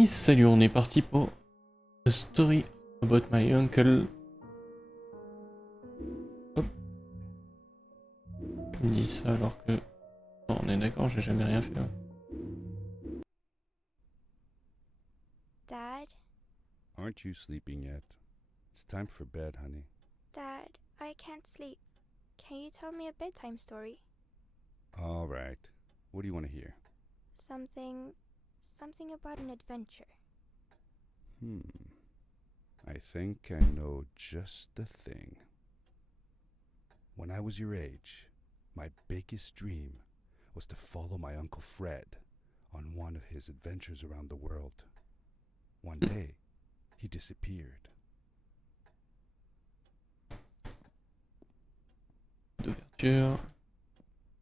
Et salut, on est parti pour A Story About My Uncle. Hop. Il dit ça alors que... Non, on est d'accord, j'ai jamais rien fait. Hein. Dad? Aren't you sleeping yet? It's time for bed, honey. Dad, I can't sleep. Can you tell me a bedtime story? All right. What do you want to hear? Something about an adventure. I think I know just the thing. When I was your age, my biggest dream was to follow my Uncle Fred on one of his adventures around the world. One day, he disappeared. D'ouverture.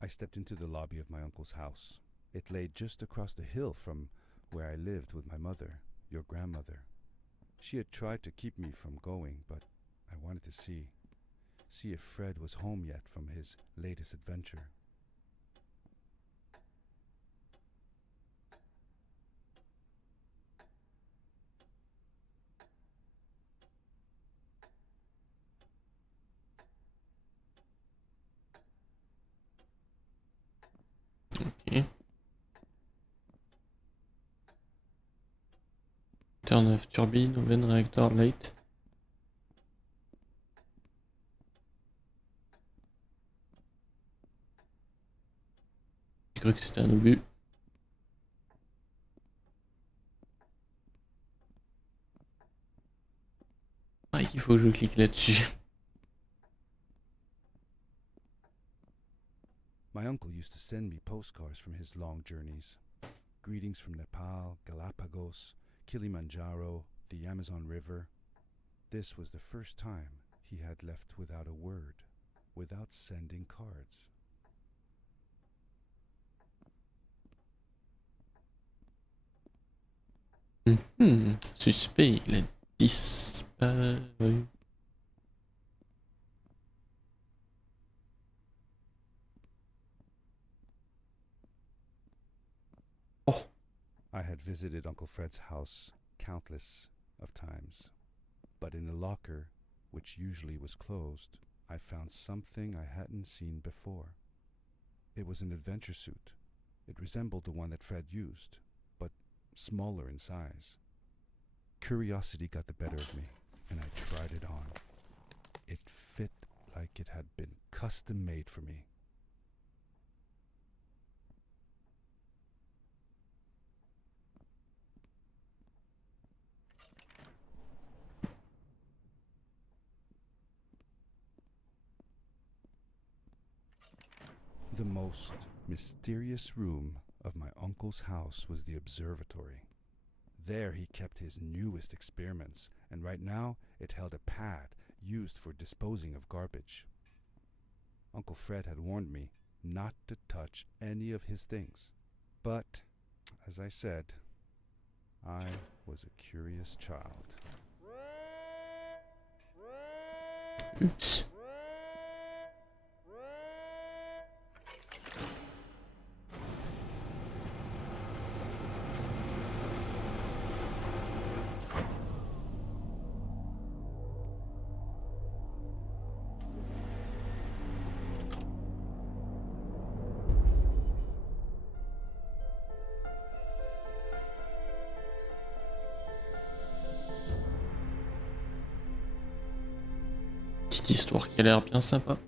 I stepped into the lobby of my uncle's house. It lay just across the hill from where I lived with my mother, your grandmother. She had tried to keep me from going, but I wanted to see if Fred was home yet from his latest adventure. Ok. Turn off turbine, oven reactor light. J'ai cru que c'était un obus. Ah, il faut que je clique là-dessus. My uncle used to send me postcards from his long journeys. Greetings from Nepal, Galapagos, Kilimanjaro, the Amazon River. This was the first time he had left without a word, without sending cards. Suspect, il a disparu. Oh, I had visited Uncle Fred's house countless of times, but in the locker, which usually was closed, I found something I hadn't seen before. It was an adventure suit. It resembled the one that Fred used, but smaller in size. Curiosity got the better of me, and I tried it on. It fit like it had been custom made for me. The most mysterious room of my uncle's house was the observatory. There he kept his newest experiments, and right now it held a pad used for disposing of garbage. Uncle Fred had warned me not to touch any of his things. But, as I said, I was a curious child. oups. Petite histoire qui a l'air bien sympa.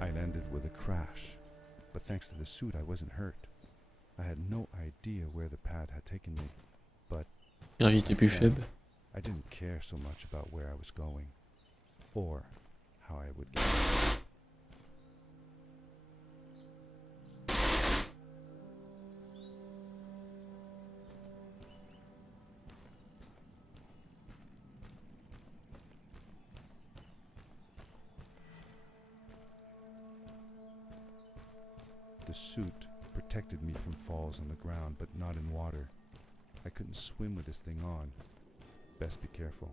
I landed with a crash, but thanks to the suit I wasn't hurt. I had no idea where the pad had taken me, but Gravité plus then, faible. I didn't care so much about where I was going, or how I would get there. The suit protected me from falls on the ground, but not in water. I couldn't swim with this thing on, Best be careful.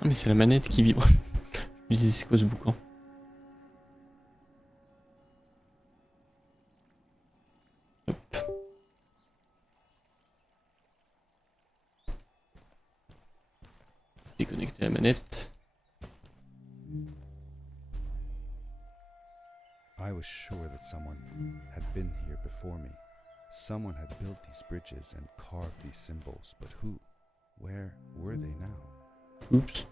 Ah mais c'est la manette qui vibre. Je me disais c'est quoi ce boucan? Hop. Déconnecter la manette. I was sure that someone had been here before me. Someone had built these bridges and carved these symbols, but who? Where were they now? Oups.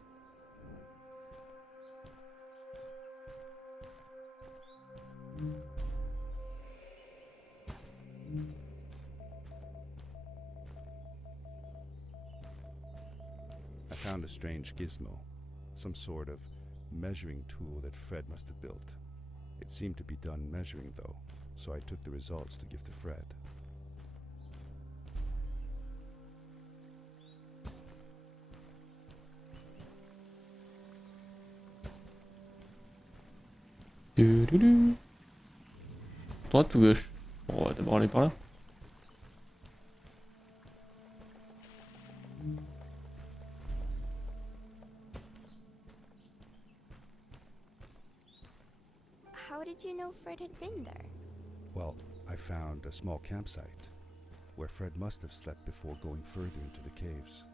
I found a strange gizmo, some sort of measuring tool that Fred must have built. It seemed to be done measuring though, so I took the results to give to Fred. Doudou. Droite ou gauche? Bon, on va d'abord aller par là. How did you know Fred had been there? Well, I found a small campsite where Fred must have slept before going further into the caves.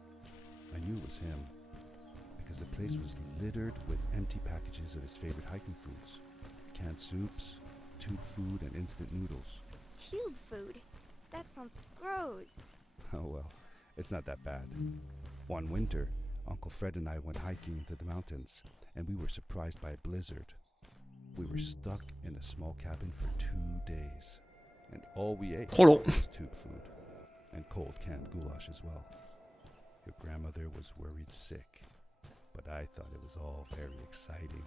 I knew it was him because the place was littered with empty packages of his favorite hiking foods. Canned soups, tube food, and instant noodles. Tube food? That sounds gross. Oh well, it's not that bad. One winter, Uncle Fred and I went hiking into the mountains, and we were surprised by a blizzard. We were stuck in a small cabin for 2 days, and all we ate Trop long. was tube food, and cold canned goulash as well. Your grandmother was worried sick, but I thought it was all very exciting.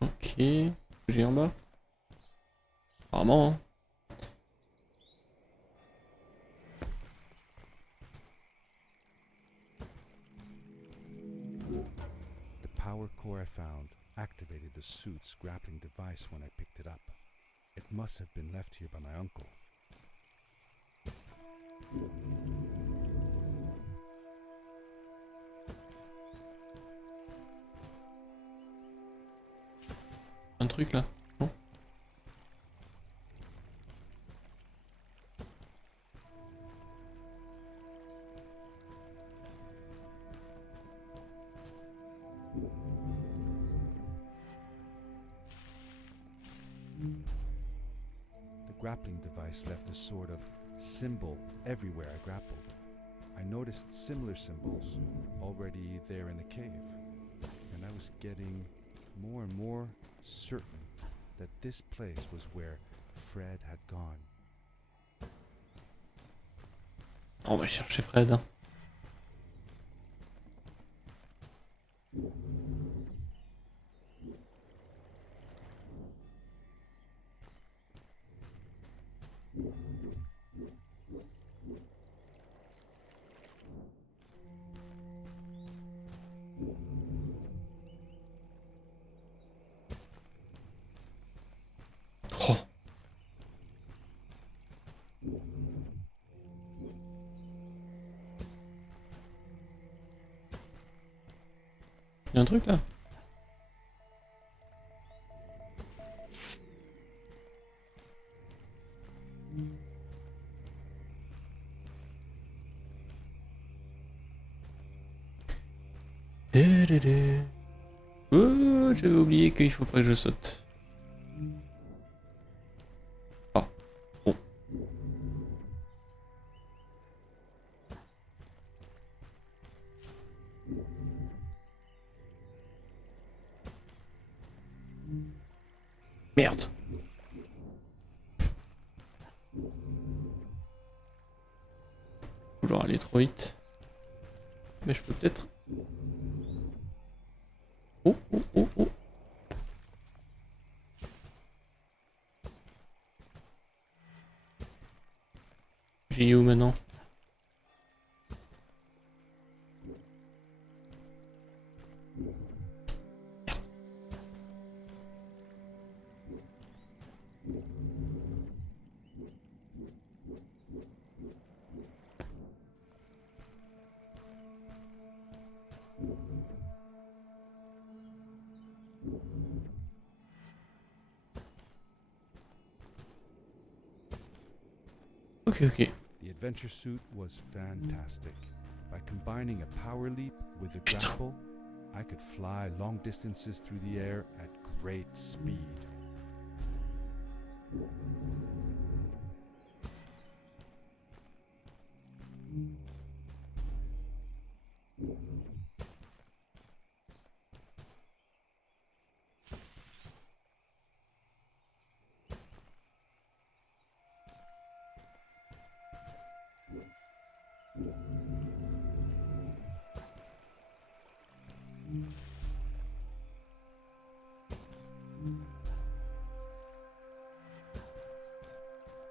Ok. J'ai en bas. Apparemment, hein. The power core I found activated the suit's grappling device when I picked it up. It must have been left here by my uncle. Un truc là. Non? The grappling device left a sort of symbol everywhere I grappled. I noticed similar symbols already there in the cave, and I was getting more and more certain that this place was where Fred had gone. On va chercher Fred. Hein. Oh. Y'a un truc là? Oh, j'avais oublié qu'il faut pas que je saute. Ah, bon. Merde. Vouloir aller trop vite. Mais je peux peut-être... Oh, oh, oh, oh. J'ai où maintenant? Ok, ok. The adventure suit was fantastic. By combining a power leap with a Putain. grapple, I could fly long distances through the air at great speed.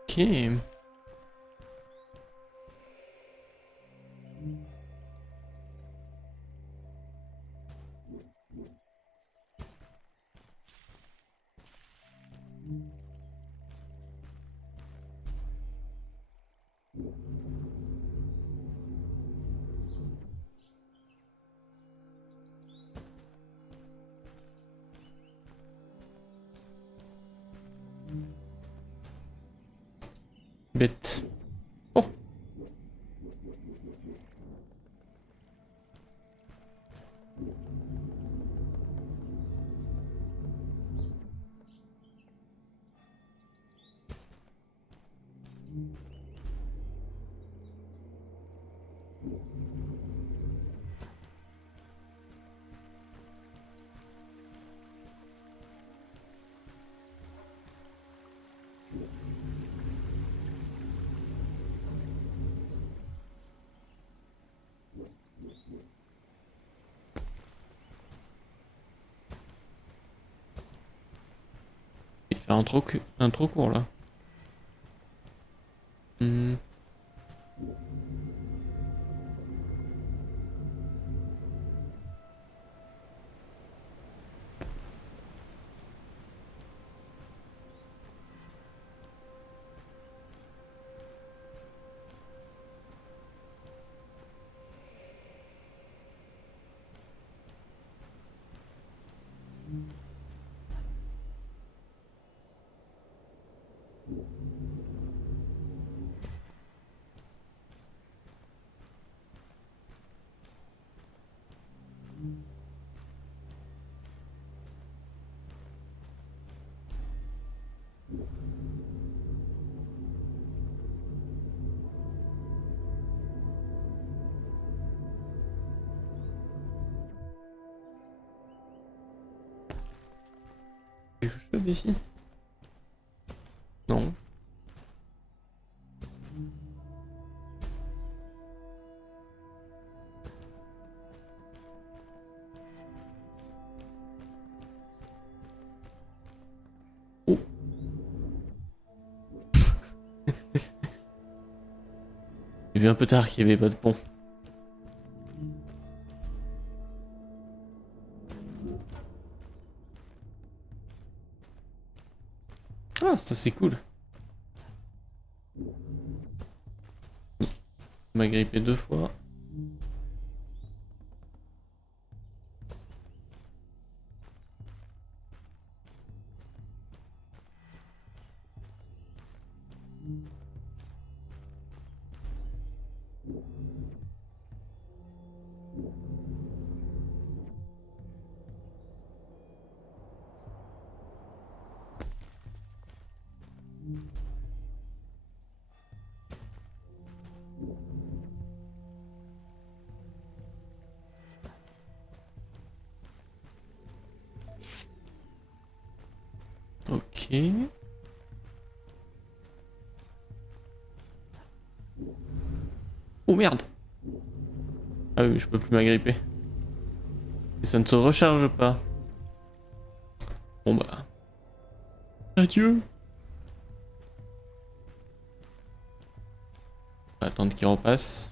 Ok. Bête. Oh. Il fait un trop court là. Hmm. Quelque chose ici? Non. Oh. J'ai vu un peu tard qu'il n'y avait pas de pont. Ah, ça c'est cool. Il m'a grippé 2 fois. Ok. Oh merde. Ah oui, je peux plus m'agripper. Et ça ne se recharge pas. Bon bah. Adieu. On va attendre qu'il repasse.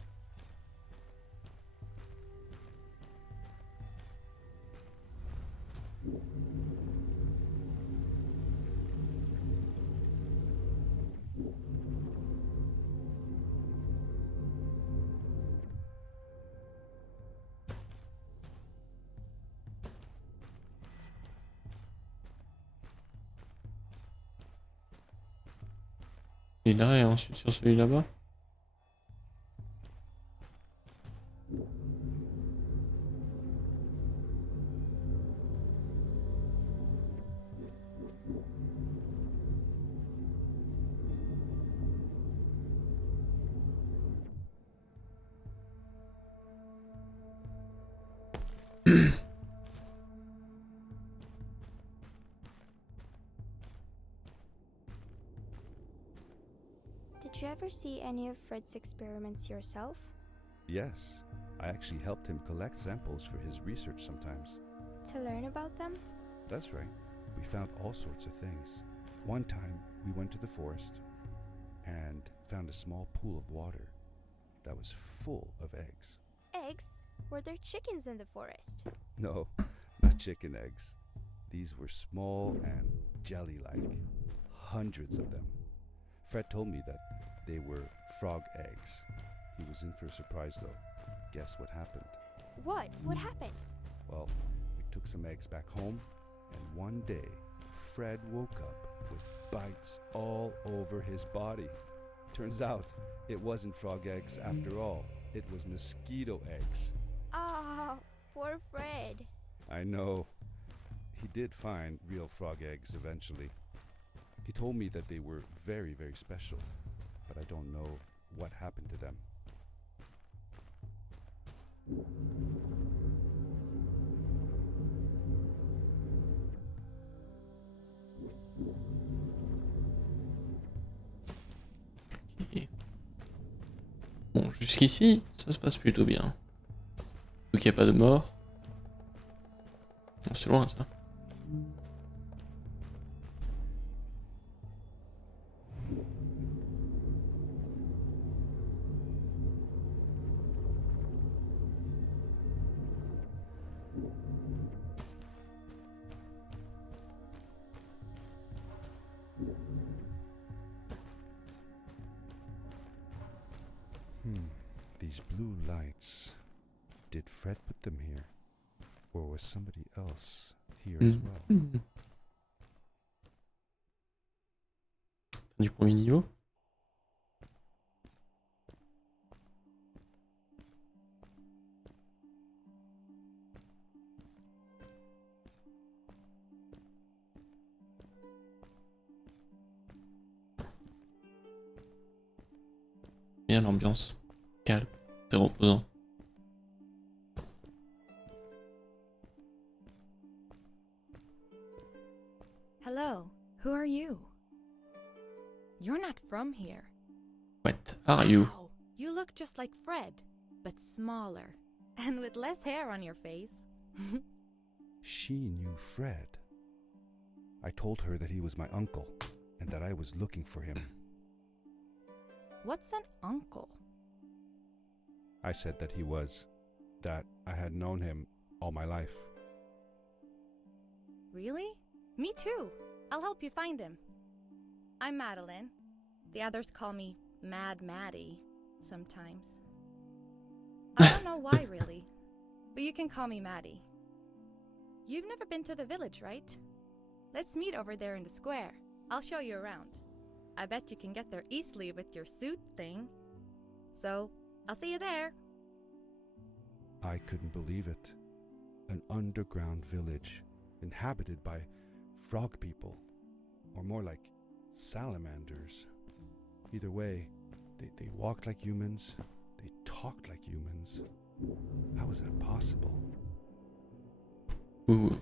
Il est là et ensuite sur celui là-bas. Did you ever see any of Fred's experiments yourself? Yes, I actually helped him collect samples for his research sometimes. To learn about them? That's right. We found all sorts of things. One time, we went to the forest and found a small pool of water that was full of eggs. Eggs? Were there chickens in the forest? No, not chicken eggs. These were small and jelly-like. Hundreds of them. Fred told me that they were frog eggs. He was in for a surprise though. Guess what happened? What? What happened? Well, we took some eggs back home, and one day, Fred woke up with bites all over his body. Turns out, it wasn't frog eggs after all. It was mosquito eggs. Ah, poor Fred. I know. He did find real frog eggs eventually. He told me that they were very, very special, but I don't know what happened to them. Et... Bon, jusqu'ici, ça se passe plutôt bien. Donc il n'y a pas de mort. Bon, c'est loin ça. These blue lights. Did Fred put them here? Or was somebody else here as well? Du premier niveau. Bien l'ambiance. Calme. C'est reposant. Hello, who are you? You're not from here. What are you? Wow, you look just like Fred, but smaller, and with less hair on your face. She knew Fred. I told her that he was my uncle and that I was looking for him. What's an uncle? I said that he was, that I had known him all my life. Really? Me too. I'll help you find him. I'm Madeline. The others call me Mad Maddie sometimes. I don't know why really, but you can call me Maddie. You've never been to the village, right? Let's meet over there in the square. I'll show you around. I bet you can get there easily with your suit thing. So, I'll see you there. I couldn't believe it. An underground village inhabited by frog people, or more like salamanders. Either way, they walked like humans, they talked like humans. How is that possible? Ouh.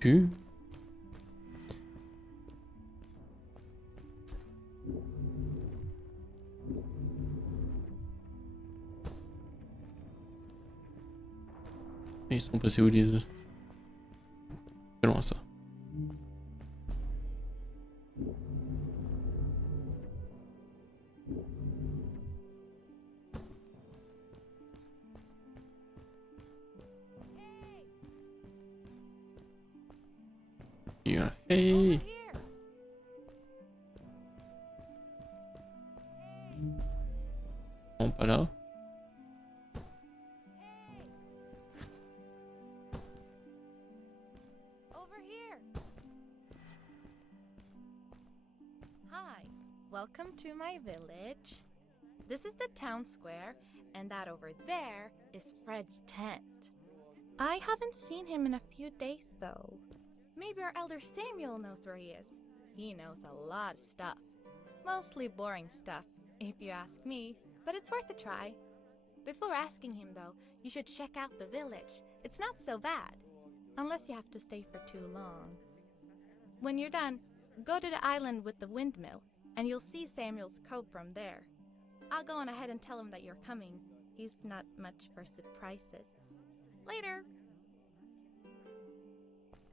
Tu. Et ils sont passés où les autres? Pas loin ça. Hey! Non, pas là. Over here. Hi, welcome to my village. This is the town square, and that over there is Fred's tent. I haven't seen him in a few days, though. Maybe our elder Samuel knows where he is. He knows a lot of stuff. Mostly boring stuff, if you ask me, but it's worth a try. Before asking him, though, you should check out the village. It's not so bad, unless you have to stay for too long. When you're done, go to the island with the windmill, and you'll see Samuel's cove from there. I'll go on ahead and tell him that you're coming. He's not much for surprises. Later!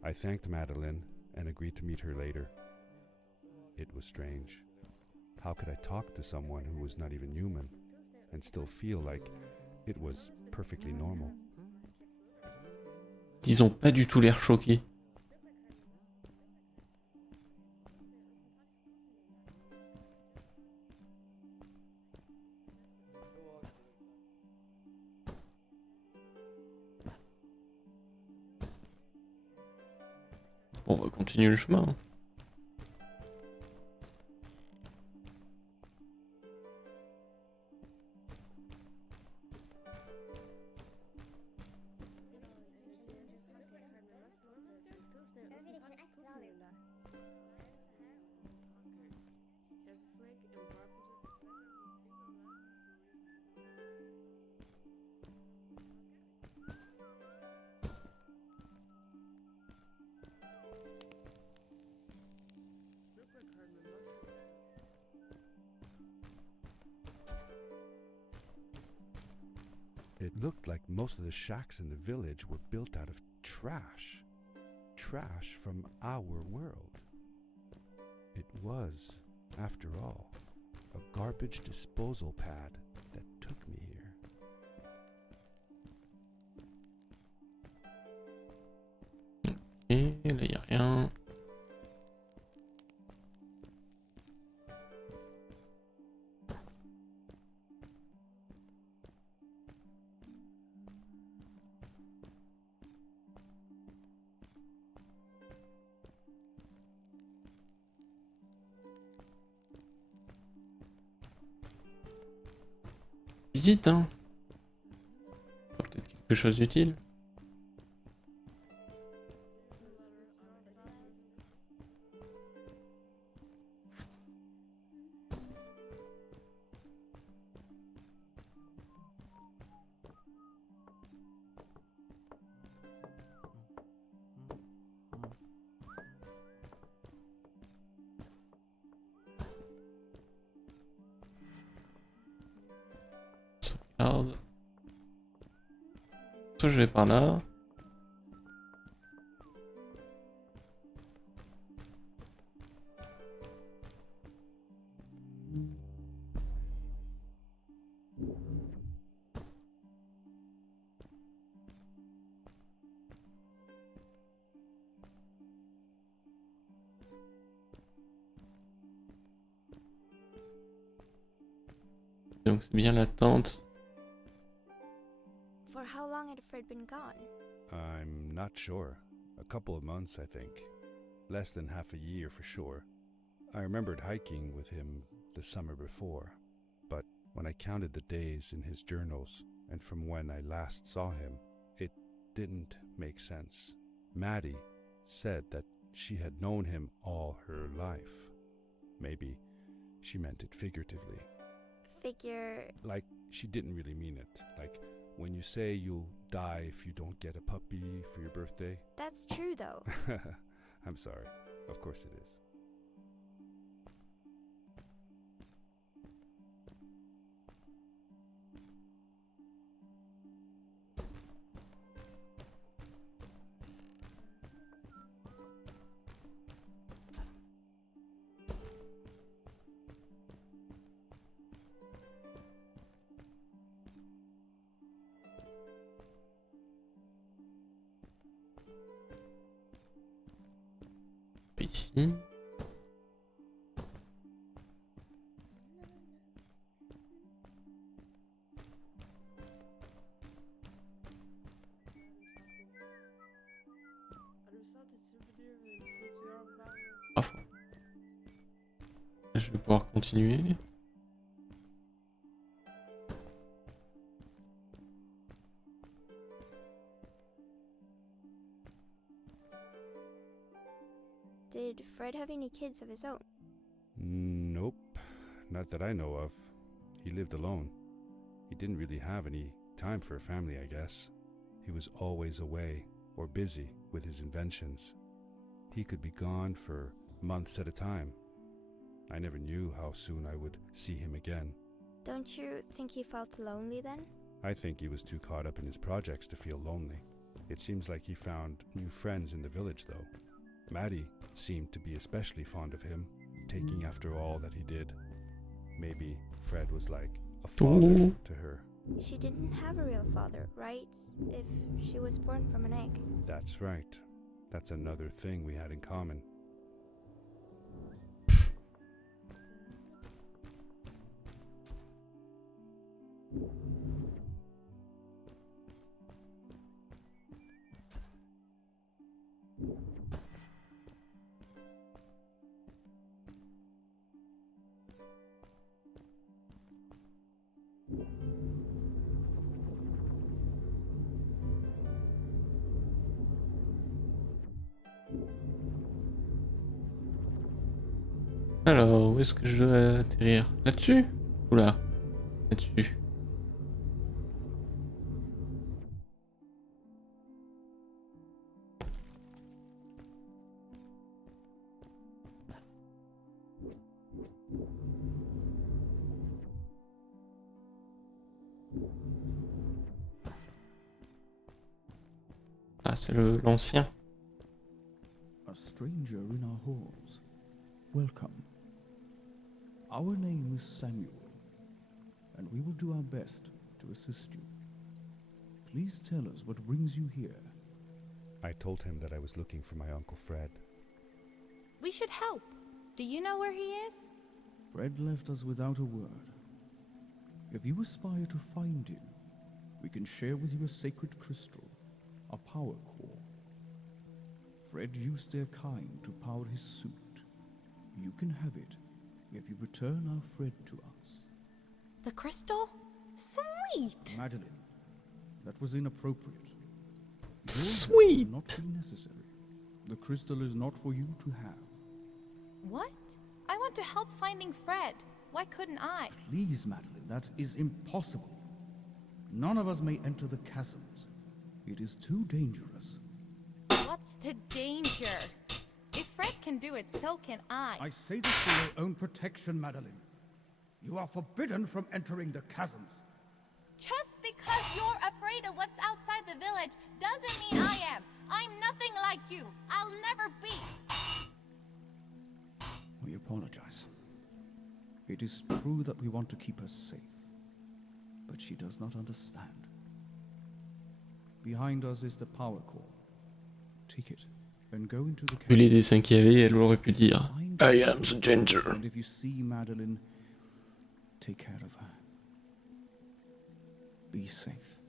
I thanked Madeline and agreed to meet her later. It was strange. How could I talk to someone who was not even human and still feel like it was perfectly normal? Ils ont pas du tout l'air choqués. Bon, on va continuer le chemin. Hein. It looked like most of the shacks in the village were built out of trash. Trash from our world. It was, after all, a garbage disposal pad that took me here. Et là, y a rien. Visite, hein. Peut-être quelque chose d'utile. Regarde. Soit je vais par là. Donc c'est bien la tente. For how long had Fred been gone? I'm not sure. A couple of months, I think. Less than half a year for sure. I remembered hiking with him the summer before, but when I counted the days in his journals and from when I last saw him, it didn't make sense. Maddie said that she had known him all her life. Maybe she meant it figuratively. Figure... Like, she didn't really mean it. Like, when you say you'll die if you don't get a puppy for your birthday. That's true, though. I'm sorry. Of course it is. ici. Parfois. Je vais pouvoir continuer. Did Fred have any kids of his own? Nope, not that I know of. He lived alone. He didn't really have any time for a family, I guess. He was always away or busy with his inventions. He could be gone for months at a time. I never knew how soon I would see him again. Don't you think he felt lonely then? I think he was too caught up in his projects to feel lonely. It seems like he found new friends in the village, though. Maddie seemed to be especially fond of him, taking after all that he did. Maybe Fred was like a father to her. She didn't have a real father, right? If she was born from an egg. That's right. That's another thing we had in common. Alors, où est-ce que je dois atterrir? Là-dessus? Oula, là-dessus. Ah, c'est l'ancien. A stranger in our halls. Welcome. Our name is Samuel, and we will do our best to assist you. Please tell us what brings you here. I told him that I was looking for my Uncle Fred. We should help. Do you know where he is? Fred left us without a word. If you aspire to find him, we can share with you a sacred crystal, a power core. Fred used their kind to power his suit. You can have it if you return our Fred to us. The crystal? Sweet! Madeline, that was inappropriate. Your Sweet. help will not be necessary. The crystal is not for you to have. What? I want to help finding Fred. Why couldn't I? Please, Madeline, that is impossible. None of us may enter the chasms. It is too dangerous. What's the danger? If Fred can do it, so can I. I say this for your own protection, Madeline. You are forbidden from entering the chasms. Just because you're afraid of what's outside the village doesn't mean I am. I'm nothing like you. I'll never be. We apologize. It is true that we want to keep her safe, but she does not understand. Behind us is the power core. Take it and go into the Vu les chasm. dessins qu'il y avait, elle aurait pu dire Find I her. am the danger. And if you see Madeline, take care of her. Be safe.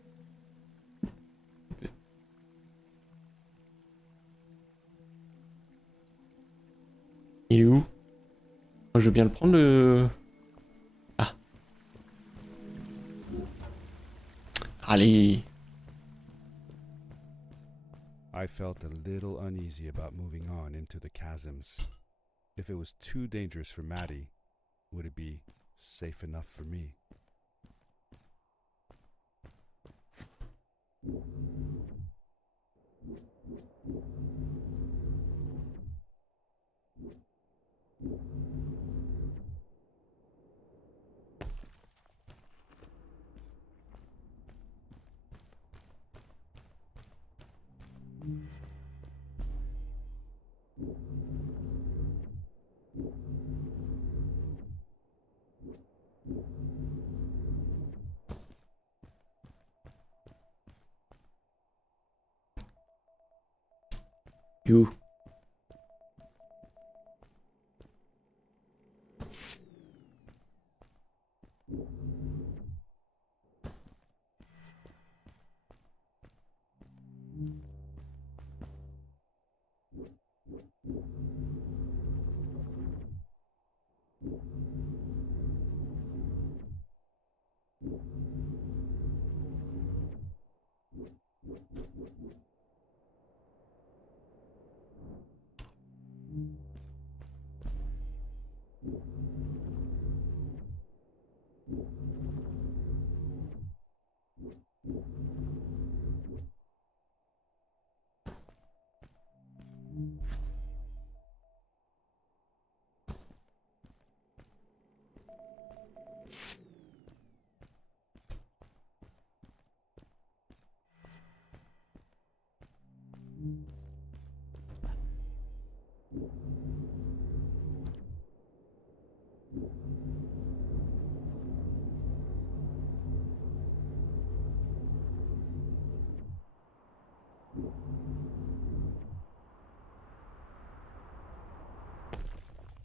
Il est où? Moi, je veux bien le prendre le... Ah. Allez. I felt a little uneasy about moving on into the chasms. If it was too dangerous for Maddie, would it be safe enough for me? You.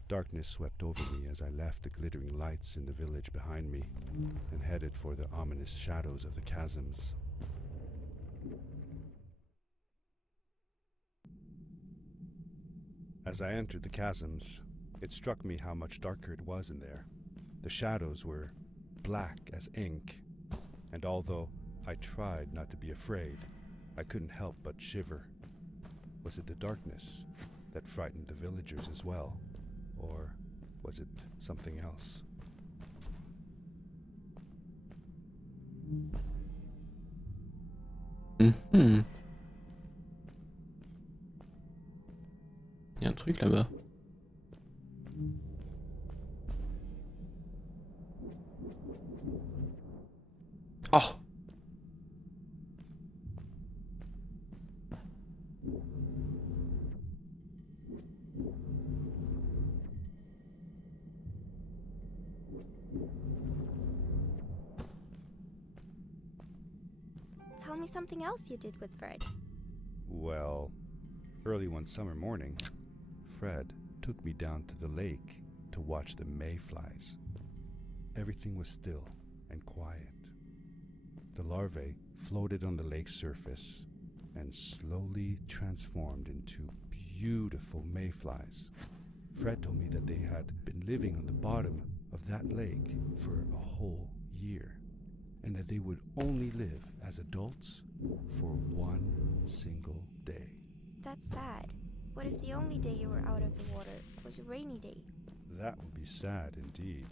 Darkness swept over me as I left the glittering lights in the village behind me and headed for the ominous shadows of the chasms. As I entered the chasms, it struck me how much darker it was in there. The shadows were black as ink, and although I tried not to be afraid, I couldn't help but shiver. Was it the darkness that frightened the villagers as well? Or was it something else? Il y a un truc là-bas. Oh! Tell me something else you did with Fred. Well, early one summer morning, Fred took me down to the lake to watch the mayflies. Everything was still and quiet. The larvae floated on the lake's surface and slowly transformed into beautiful mayflies. Fred told me that they had been living on the bottom of that lake for a whole year, and that they would only live as adults for one single day. That's sad. What if the only day you were out of the water was a rainy day? That would be sad indeed.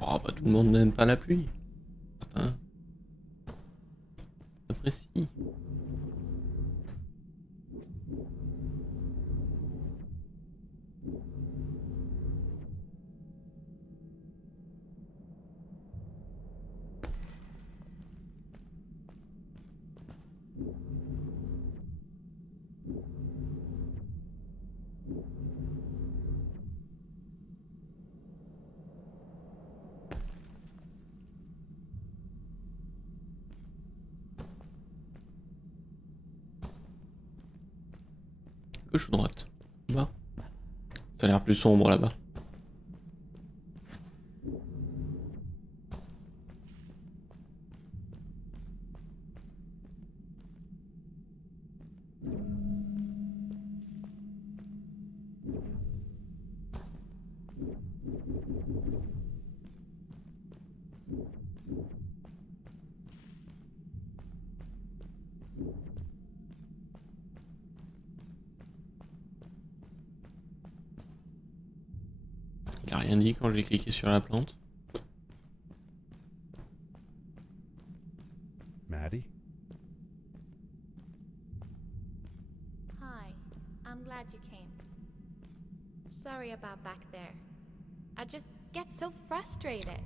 Oh, bah tout le monde n'aime pas la pluie. Certains apprécient. Gauche ou droite? Là-bas. Ça a l'air plus sombre là-bas. Il a rien dit quand j'ai cliqué sur la plante. Maddie? Hi, I'm glad you came. Sorry about back there. I just get so frustrated.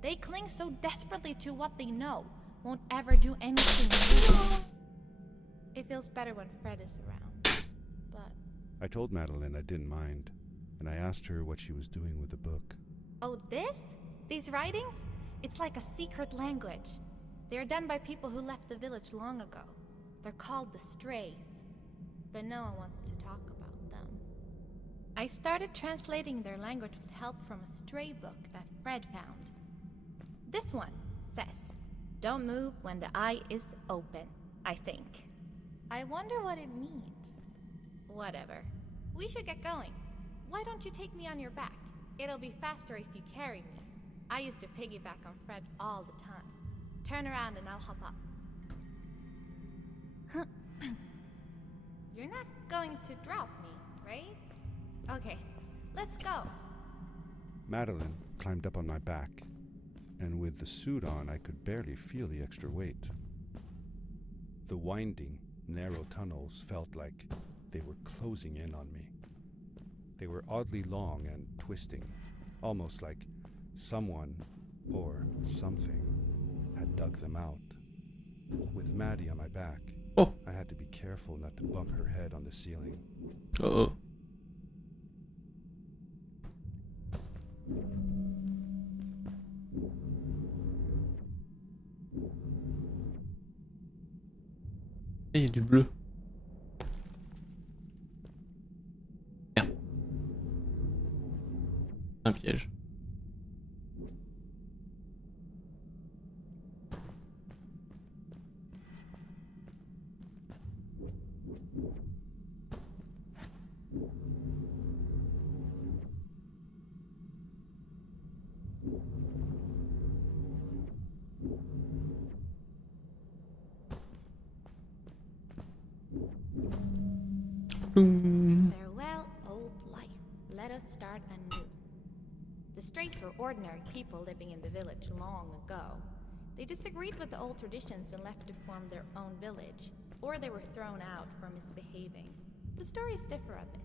They cling so desperately to what they know, won't ever do anything new. It feels better when Fred is around, but... I told Madeline I didn't mind, and I asked her what she was doing with the book. Oh, this? These writings? It's like a secret language. They are done by people who left the village long ago. They're called the Strays, but no one wants to talk about them. I started translating their language with help from a stray book that Fred found. This one says, "Don't move when the eye is open," I think. I wonder what it means. Whatever. We should get going. why don't you take me on your back? It'll be faster if you carry me. I used to piggyback on Fred all the time. Turn around and I'll hop up. You're not going to drop me, right? Okay, let's go. Madeline climbed up on my back, and with the suit on, I could barely feel the extra weight. The winding, narrow tunnels felt like they were closing in on me. They were oddly long and twisting, almost like someone or something had dug them out. With Maddie on my back, I had to be careful not to bump her head on the ceiling. Uh-oh. Il y a du bleu. Merde. Un piège. Farewell, old life. Let us start anew. The Straits were ordinary people living in the village long ago. They disagreed with the old traditions and left to form their own village, or they were thrown out for misbehaving. The stories differ a bit.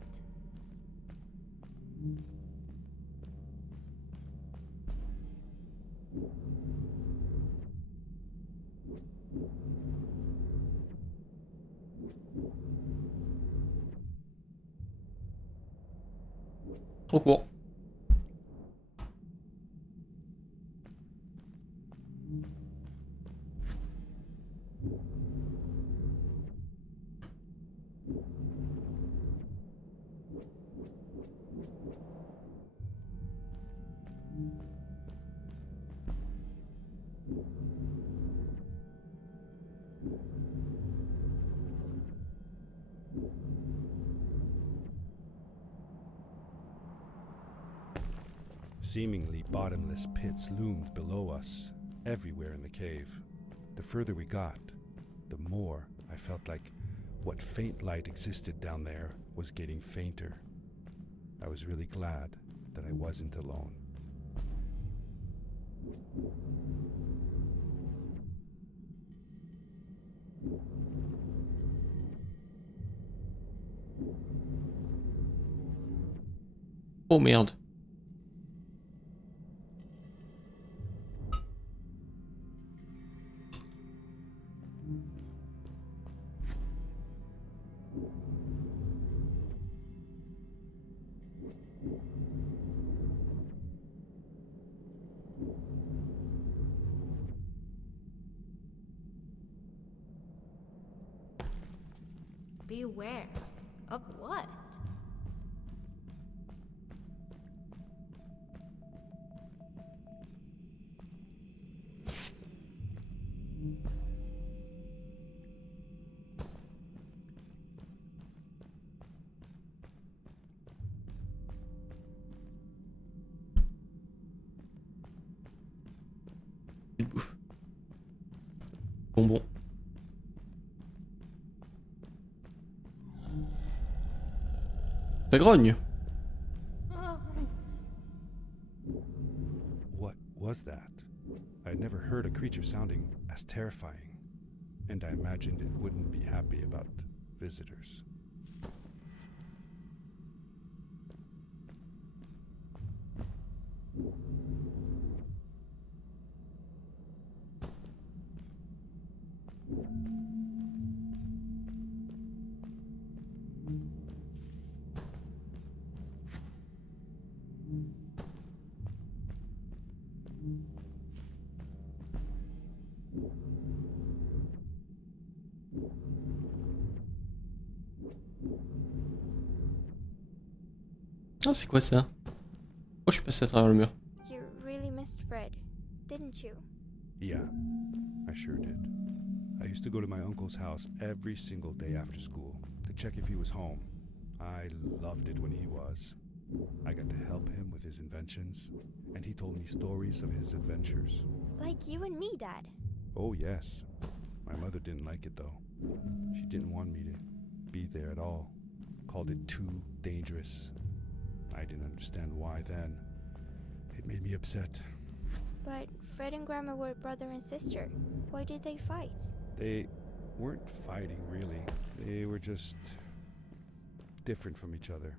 Trop court. Seemingly bottomless pits loomed below us, everywhere in the cave. The further we got, the more I felt like what faint light existed down there was getting fainter. I was really glad that I wasn't alone. Oh merde. Beware. Of what? Il bouffe. Bonbon. Ça grogne. What was that? I'd never heard a creature sounding as terrifying, and I imagined it wouldn't be happy about visitors. Ah, c'est quoi ça? Oh, je suis passé à travers le mur. You really missed Fred, didn't you? Yeah, I sure did. I used to go to my uncle's house every single day after school to check if he was home. I loved it when he was. I got to help him with his inventions, and he told me stories of his adventures. Like you and me, Dad. Oh, yes. My mother didn't like it, though. She didn't want me to be there at all. Called it too dangerous. I didn't understand why then. It made me upset. But Fred and Grandma were brother and sister. Why did they fight? They weren't fighting, really. They were just different from each other.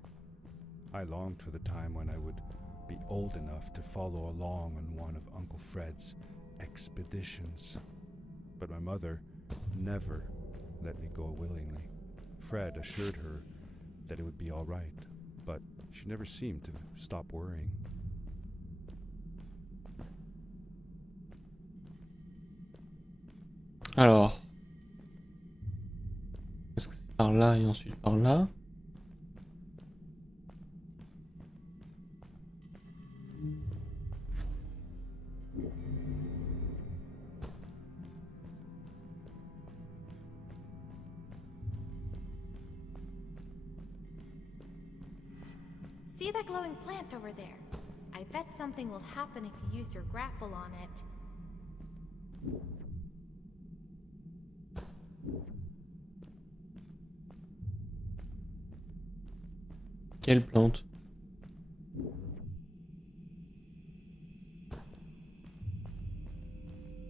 I longed for the time when I would be old enough to follow along on one of Uncle Fred's expeditions. But my mother never let me go willingly. Fred assured her that it would be all right, but she never seemed to stop worrying. Alors. Est-ce que c'est par là et ensuite par là? See that glowing plant over there? I bet something will happen if you use your grapple on it. Quelle plante?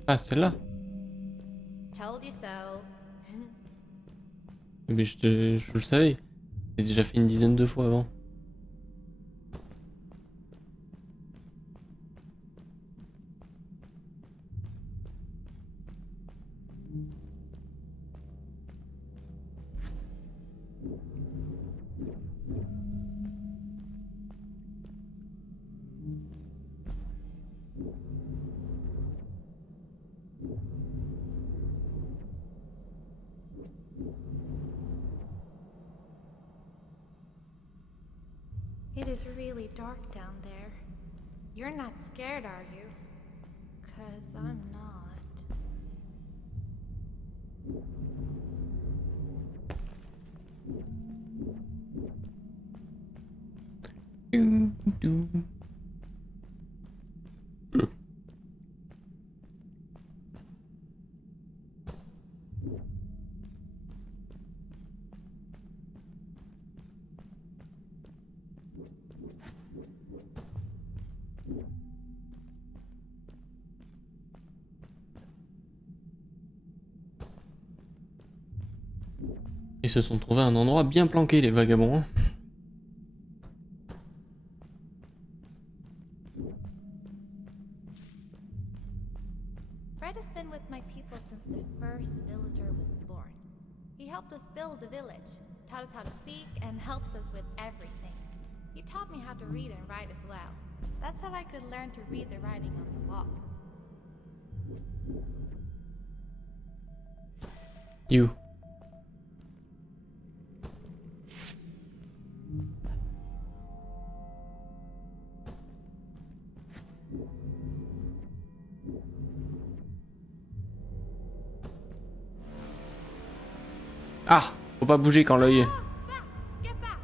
Ah, celle-là. Told you so. Mais je le savais. J'ai déjà fait une dizaine de fois avant. It is really dark down there. You're not scared, are you? 'Cause I'm not. Ils se sont trouvés un endroit bien planqué, les vagabonds. Fred has been with my people since the first villager was born. He helped us build the village, taught us how to speak, and helps us with everything. He taught me how to read and write as well. That's how I could learn to read the writing on the walls. You. Ah! Faut pas bouger quand l'œil. Back! Get back!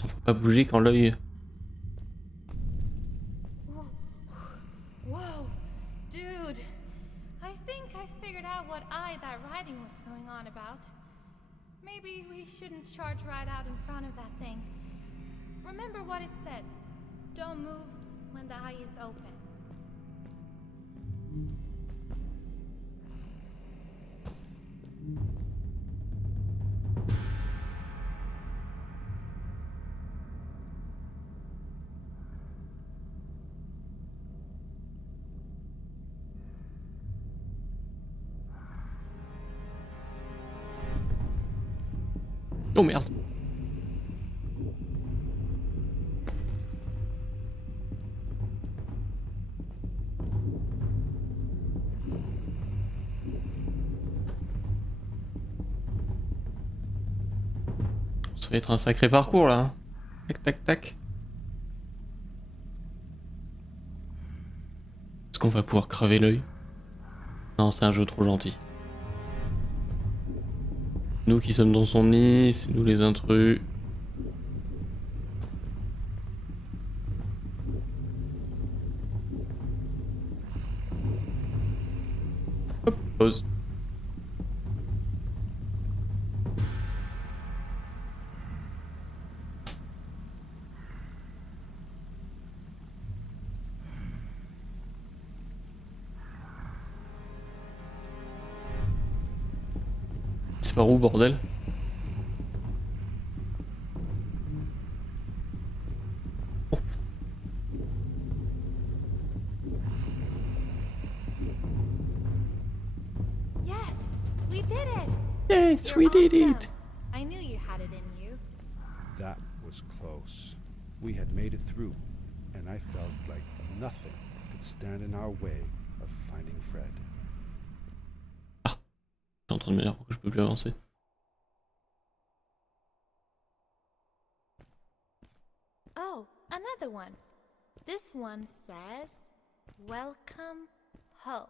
Faut pas bouger quand l'œil. Whoa! Dude! I think I figured out what that writing was going on about. Maybe we shouldn't charge right out in front of that thing. Remember what it said. Don't move when the eye is open. Oh merde. Ça va être un sacré parcours là. Tac tac tac. Est-ce qu'on va pouvoir crever l'œil? Non, c'est un jeu trop gentil. Nous qui sommes dans son nid, c'est nous les intrus. Hop, pause. C'est par où, bordel? Yes, we did it. Yes, You're we did awesome. it! I knew you had it in you. That was close. We had made it through, and I felt like nothing could stand in our way of finding Fred. Je suis en train de me dire pourquoi je peux plus avancer. Oh, another one. This one says, "Welcome home."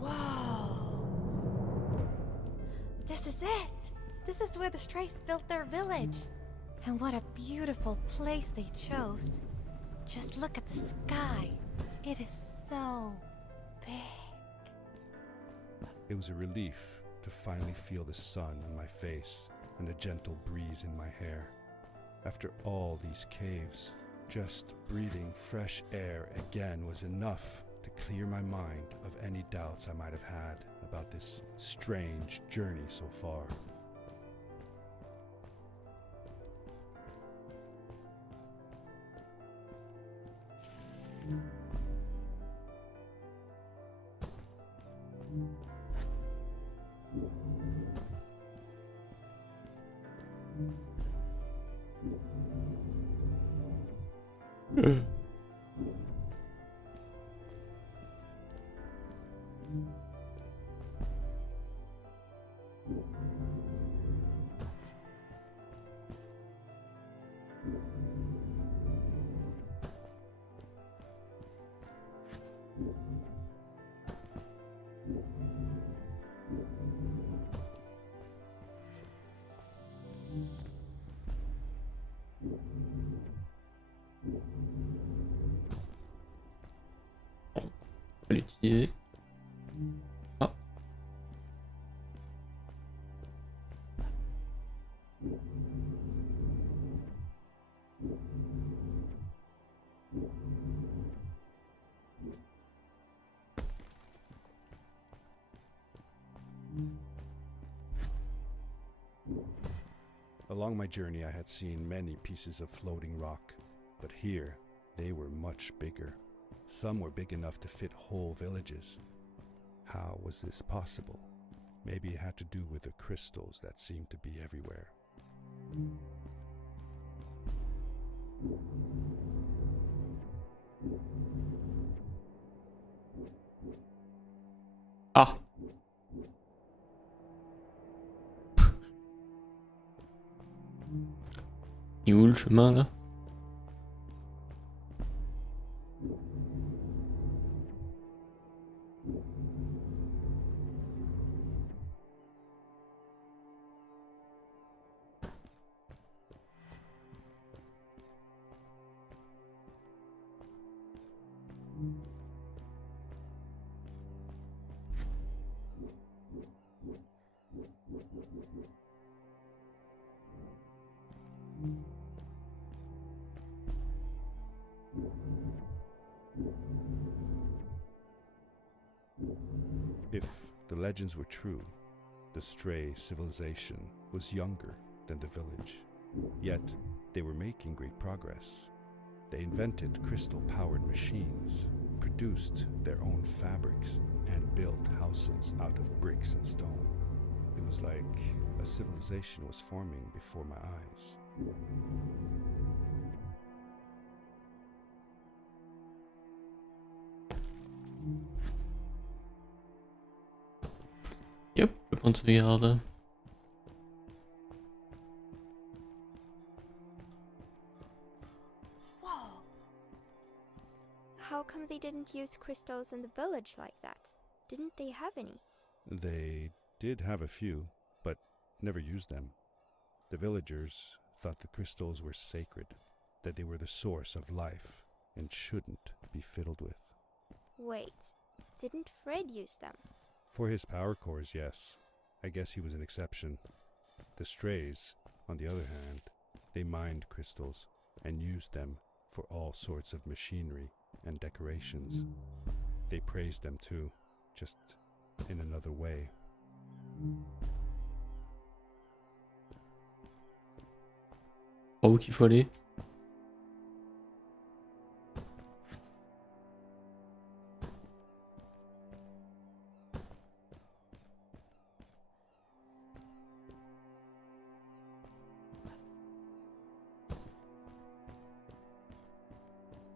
Whoa! This is it! This is where the Strays built their village. And what a beautiful place they chose. Just look at the sky. It is so big. It was a relief to finally feel the sun on my face and a gentle breeze in my hair. After all these caves, just breathing fresh air again was enough to clear my mind of any doubts I might have had about this strange journey so far. On va l'utiliser. Ah. Along my journey, I had seen many pieces of floating rock, but here they were much bigger. Some were big enough to fit whole villages. How was this possible? Maybe it had to do with the crystals that seemed to be everywhere. Ah. Il est où le chemin là? If the legends were true, the Stray civilization was younger than the village. Yet, they were making great progress. They invented crystal-powered machines, produced their own fabrics, and built houses out of bricks and stone. It was like a civilization was forming before my eyes. Yep, le point de sauvegarde. How come they didn't didn't use crystals in the village like that. Didn't they have any? They did have a few, but never used them. The villagers thought the crystals were sacred, that they were the source of life and shouldn't be fiddled with. Wait, didn't Fred use them? For his power cores, yes. I guess he was an exception. The strays, on the other hand, they mined crystals and used them for all sorts of machinery and decorations. They praised them too, just in another way. Par où qu'il faut aller?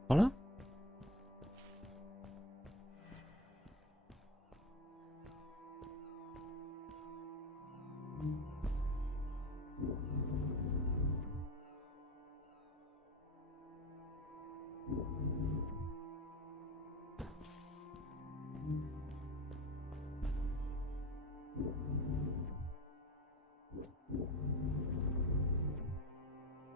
Par là?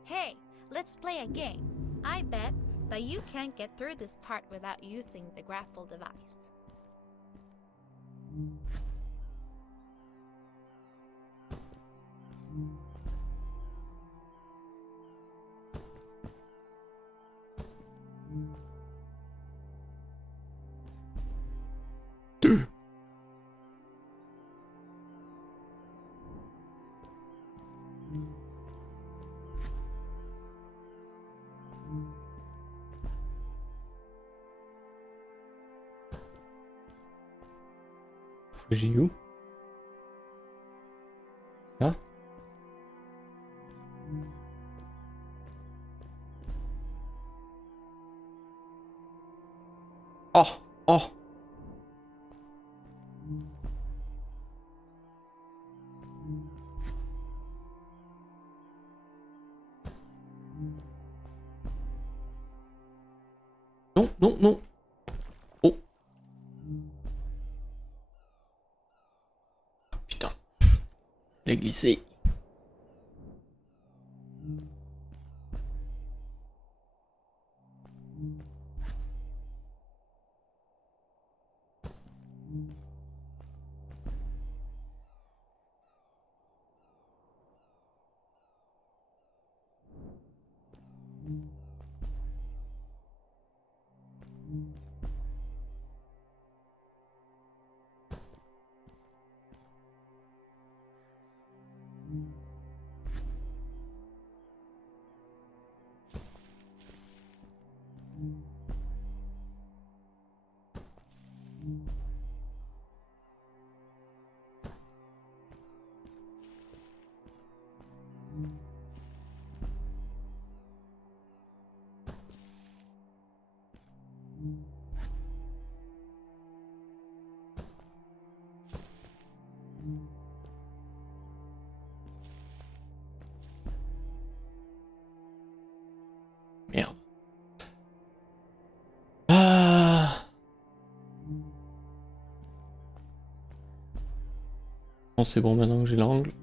Hey, let's play a game. I bet that you can't get through this part without using the grapple device. J'ai où? Là? Oh! Oh! Non, non, non! Oh! Putain! Il a glissé! Merde. Ah! Bon, c'est bon maintenant que j'ai l'angle.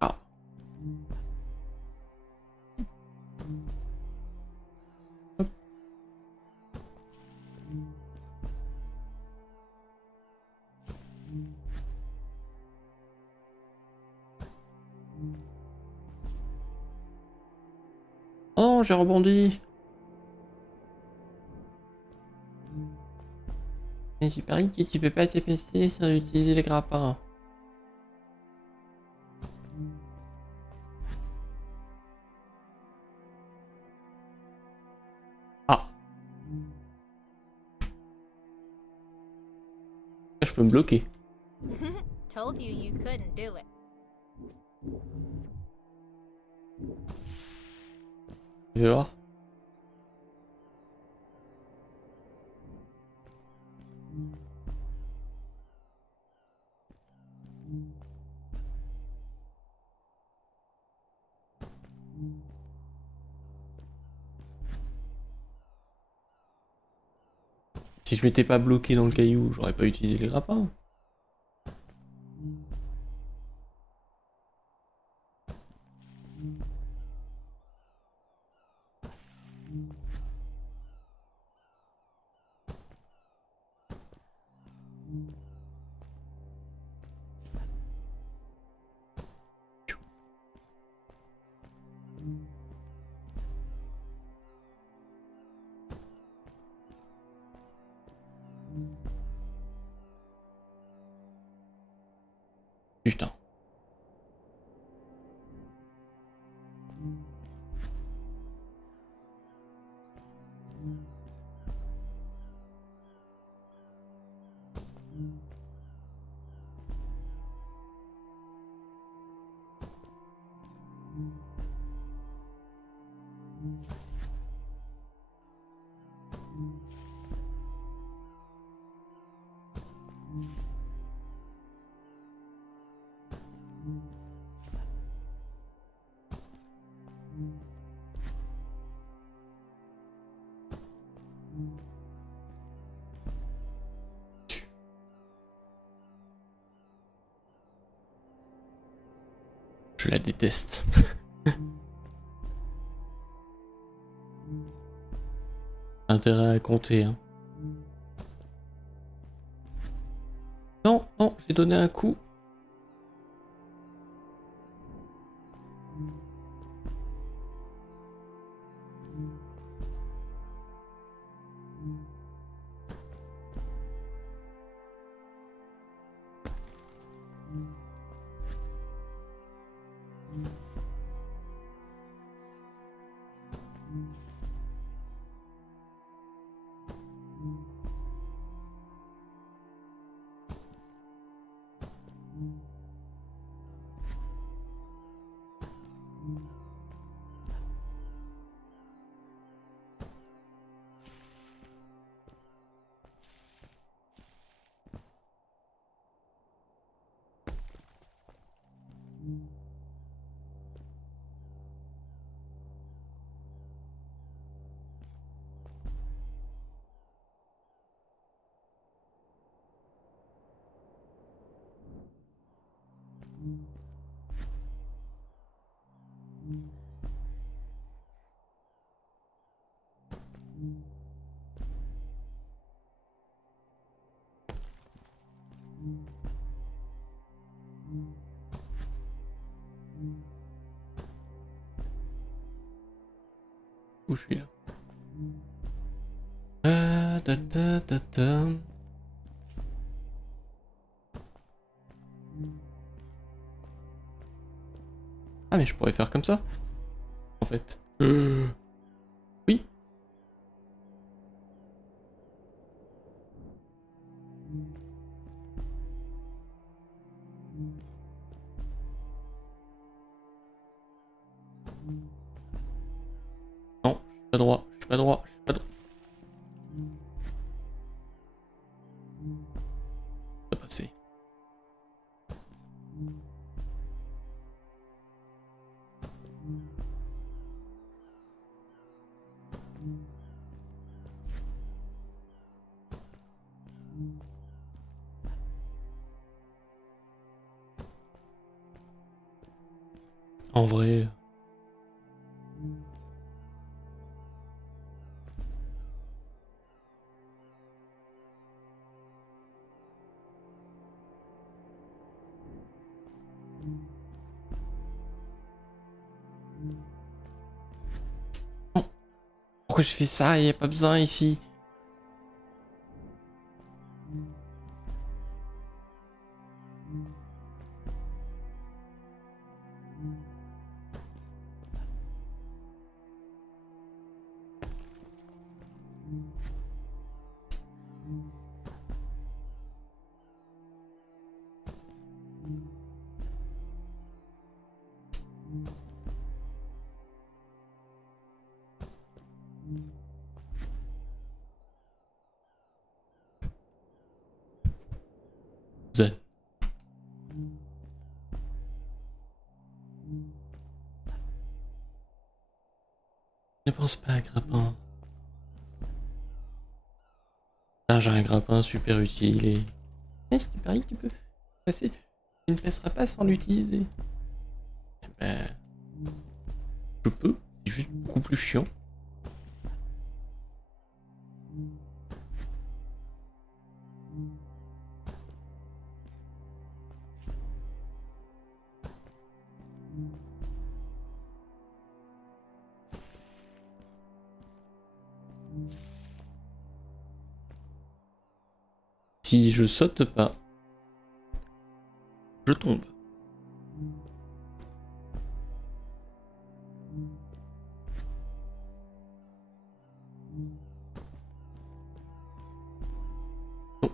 Ah. Hop. Oh, j'ai rebondi. Et j'ai parie que tu peux pas t'épaisser sans utiliser les grappins. Ah. Là, je peux me bloquer. Told you you couldn't do it. Tu veux voir? Si je m'étais pas bloqué dans le caillou, j'aurais pas utilisé les grappins. Putain. Je la déteste. Intérêt à compter, hein. Non, non, j'ai donné un coup. Où je suis là? Ta, ta, ta, ta. Ah mais je pourrais faire comme ça, en fait. Oui. Non, je suis pas droit, je suis pas droit, je suis pas droit. Ça passé. En vrai. Non. Pourquoi je fais ça? Il n'y a pas besoin ici. Z. Ne pense pas, grappin. Ah, j'ai un grappin super utile et... Est-ce qu'il paraît que tu peux passer? Tu ne passeras pas sans l'utiliser. Eh ben... Je peux, c'est juste beaucoup plus chiant. Si je saute pas, je tombe. Oh.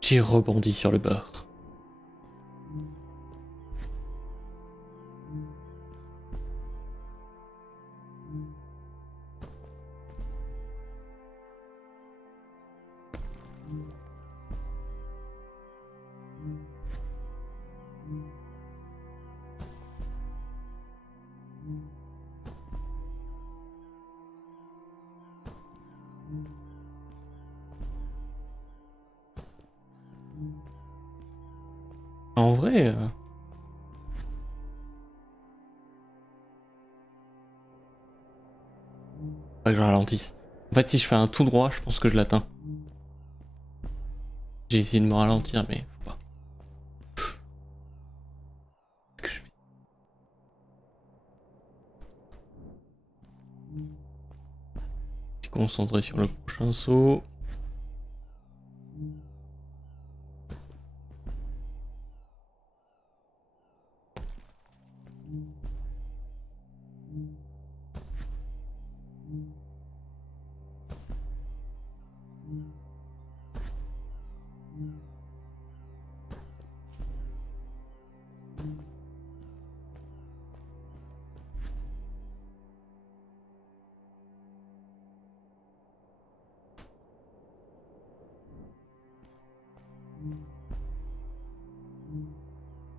J'ai rebondi sur le bord. En vrai... Faudrait que je ralentisse. En fait, si je fais un tout droit, je pense que je l'atteins. J'ai essayé de me ralentir, mais faut pas. Qu'est-ce que je fais? Je suis concentré sur le prochain saut.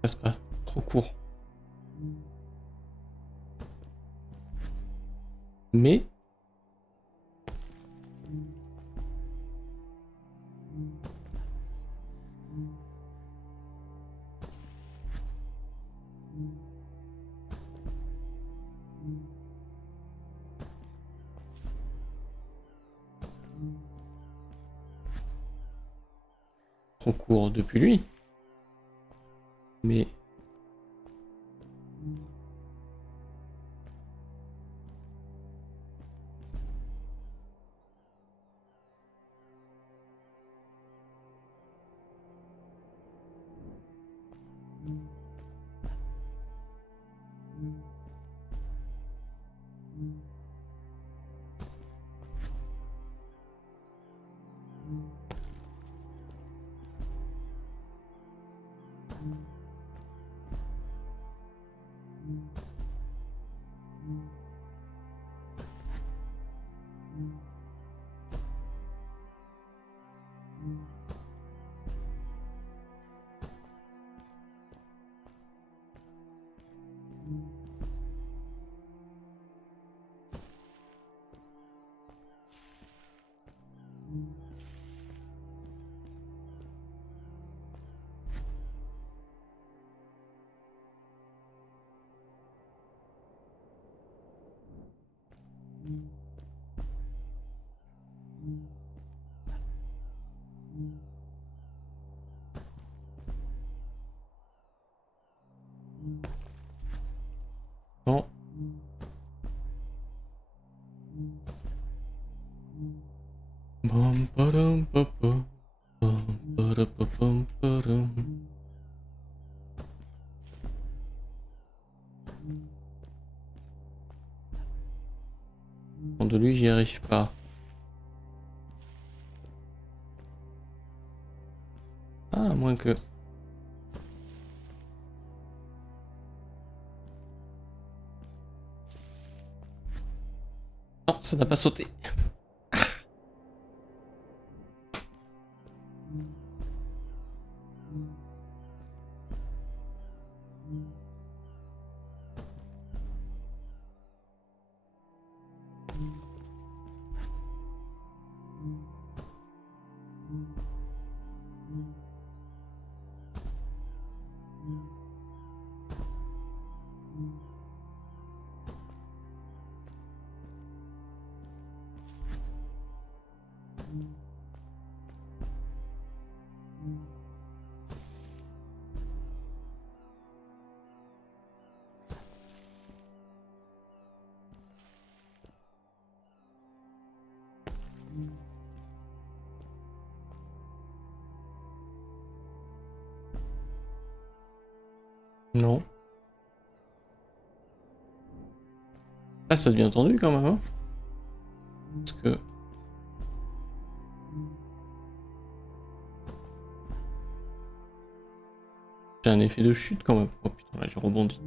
Passe pas. Trop court. Mais... Trop court depuis lui. Mais... Bon. Bam, badam, ba, ba. Bam, Parapapam. Bon, de lui, j'y arrive pas. Ah, à moins que... Non, ça n'a pas sauté. Non. Ah, ça devient tendu quand même, hein. Parce que... J'ai un effet de chute quand même. Oh putain, là j'ai rebondi.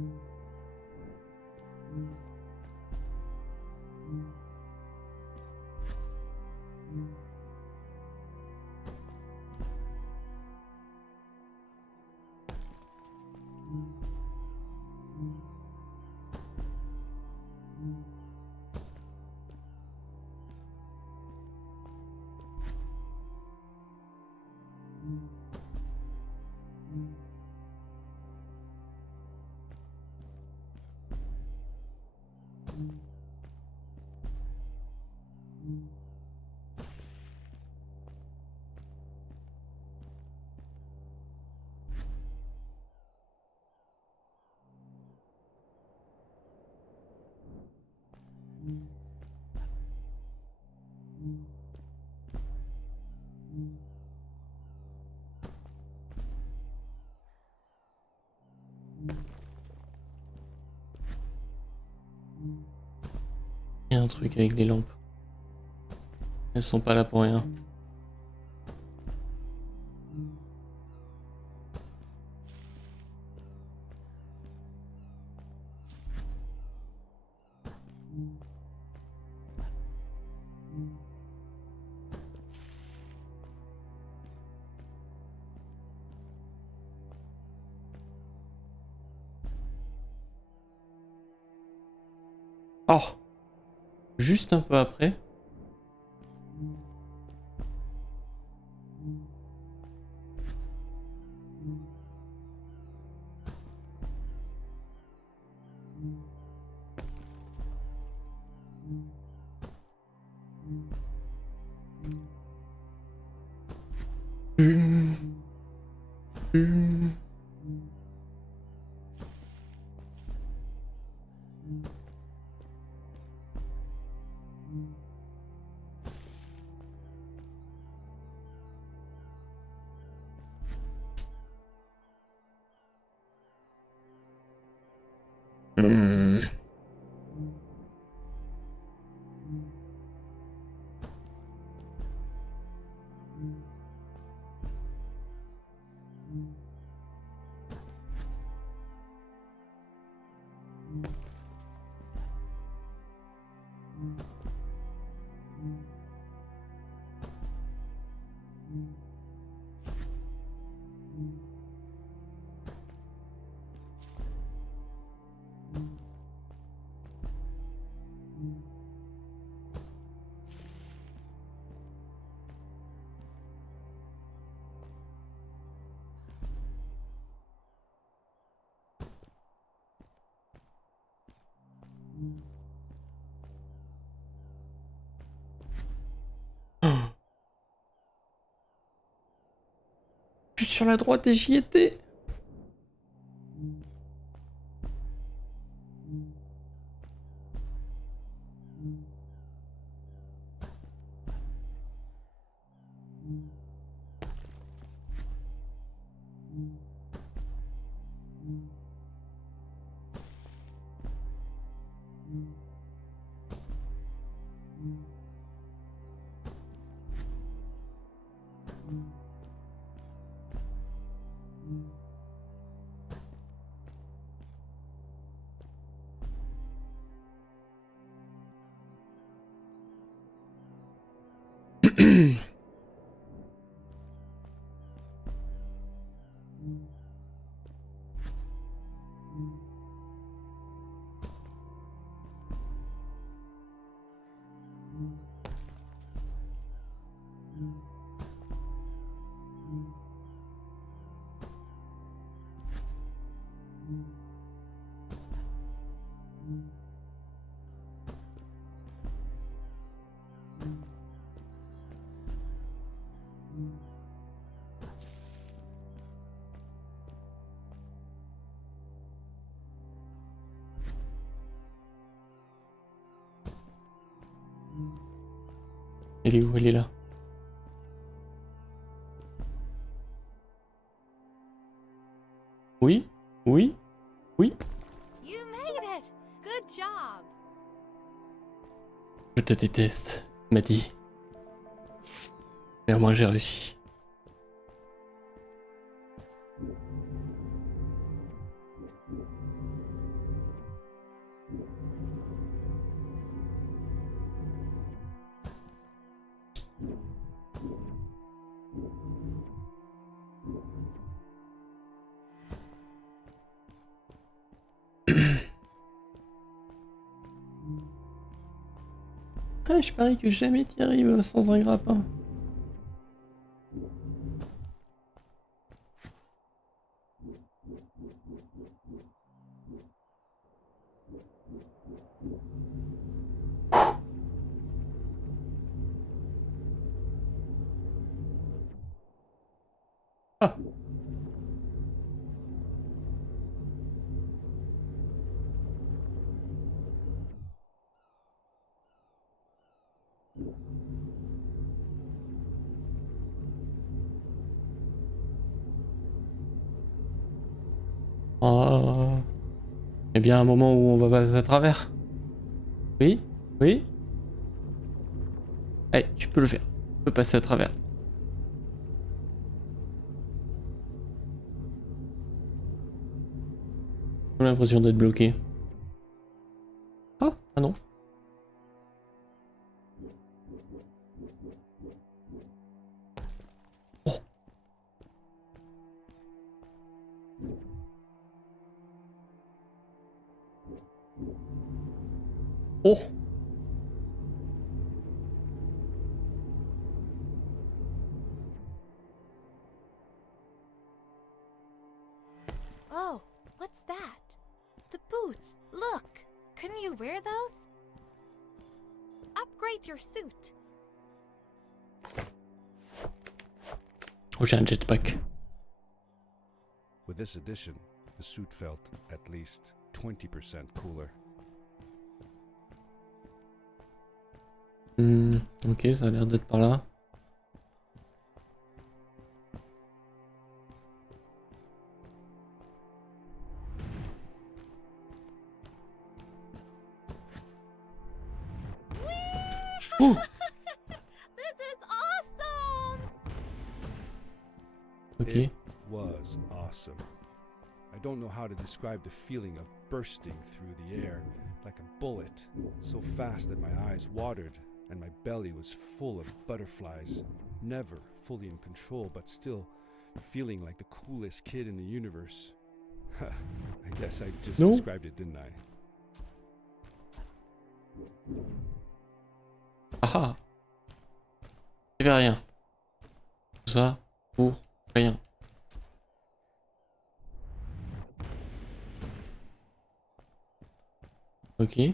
Il y a un truc avec les lampes. Elles sont pas là pour rien. Oh! Juste un peu après. Plus sur la droite et j'y étais. Elle est où? Elle est là. Oui? Oui? Oui? You made it! Good job! Je te déteste, m'a dit. Mais au moins j'ai réussi. Ah, je parie que jamais t'y arrives sans un grappin. Ah. Oh. Eh bien, un moment où on va passer à travers. Oui? Oui? Allez, tu peux le faire. Tu peux passer à travers. J'ai l'impression d'être bloqué. Ah, ah non. Oh. Oh. Oh, what's that? The boots! Look! Couldn't you wear those? Upgrade your suit. Oh, j'ai un jetpack. With this addition, the suit felt at least 20% cooler. Ok, ça a l'air d'être par là. Oh. This is awesome! Ok. It was awesome. I don't know how to describe the feeling of bursting through the air like a bullet, so fast that my eyes watered and my belly was full of butterflies. Never fully in control, but still feeling like the coolest kid in the universe. I guess I just No. described it, didn't I? Ah ah. Il y avait rien. Tout ça pour rien. Ok.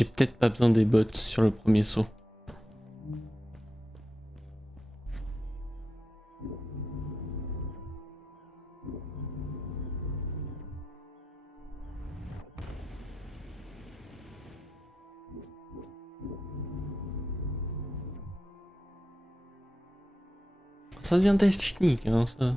J'ai peut-être pas besoin des bottes sur le premier saut. Ça devient technique, hein, ça.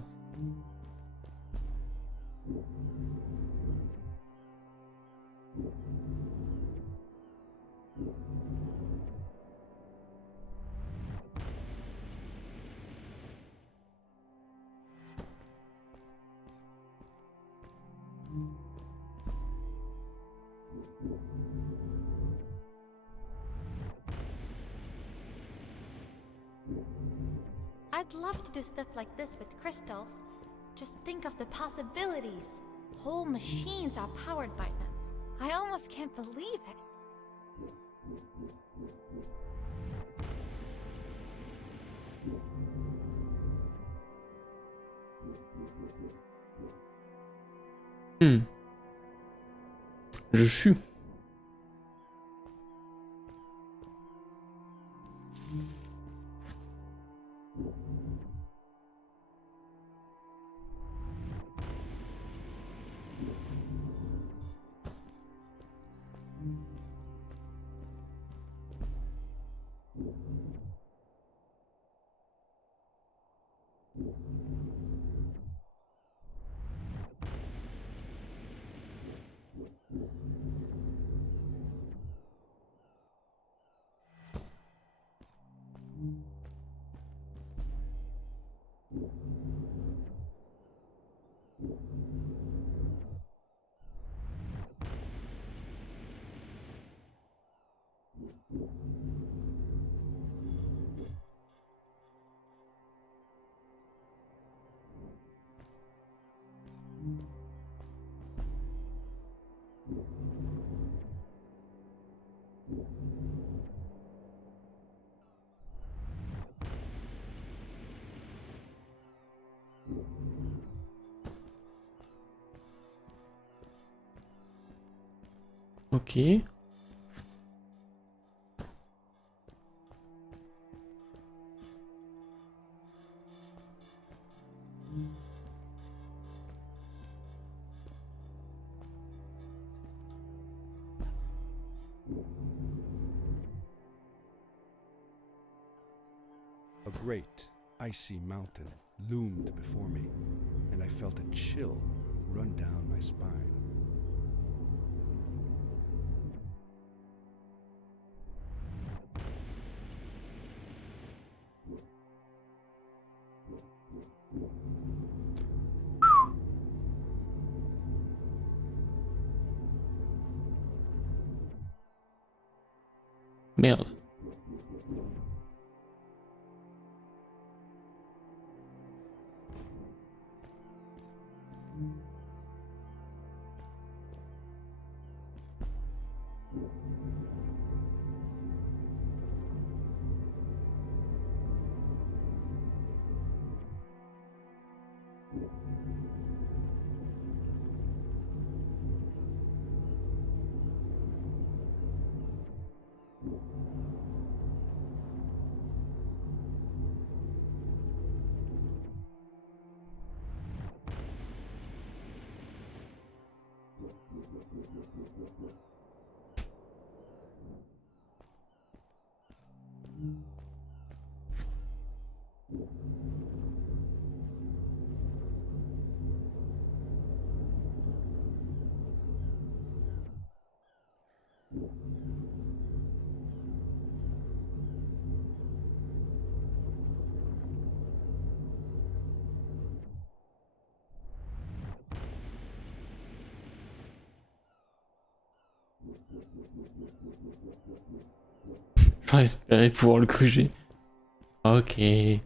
I'd love to do stuff like this with crystals. Just think of the possibilities. Whole machines are powered by them. I almost can't believe it. Je suis. Ok. A great, icy mountain loomed before me, and I felt a chill run down my spine. Merde. J'aurais espéré pouvoir le corriger. Ok. Merde.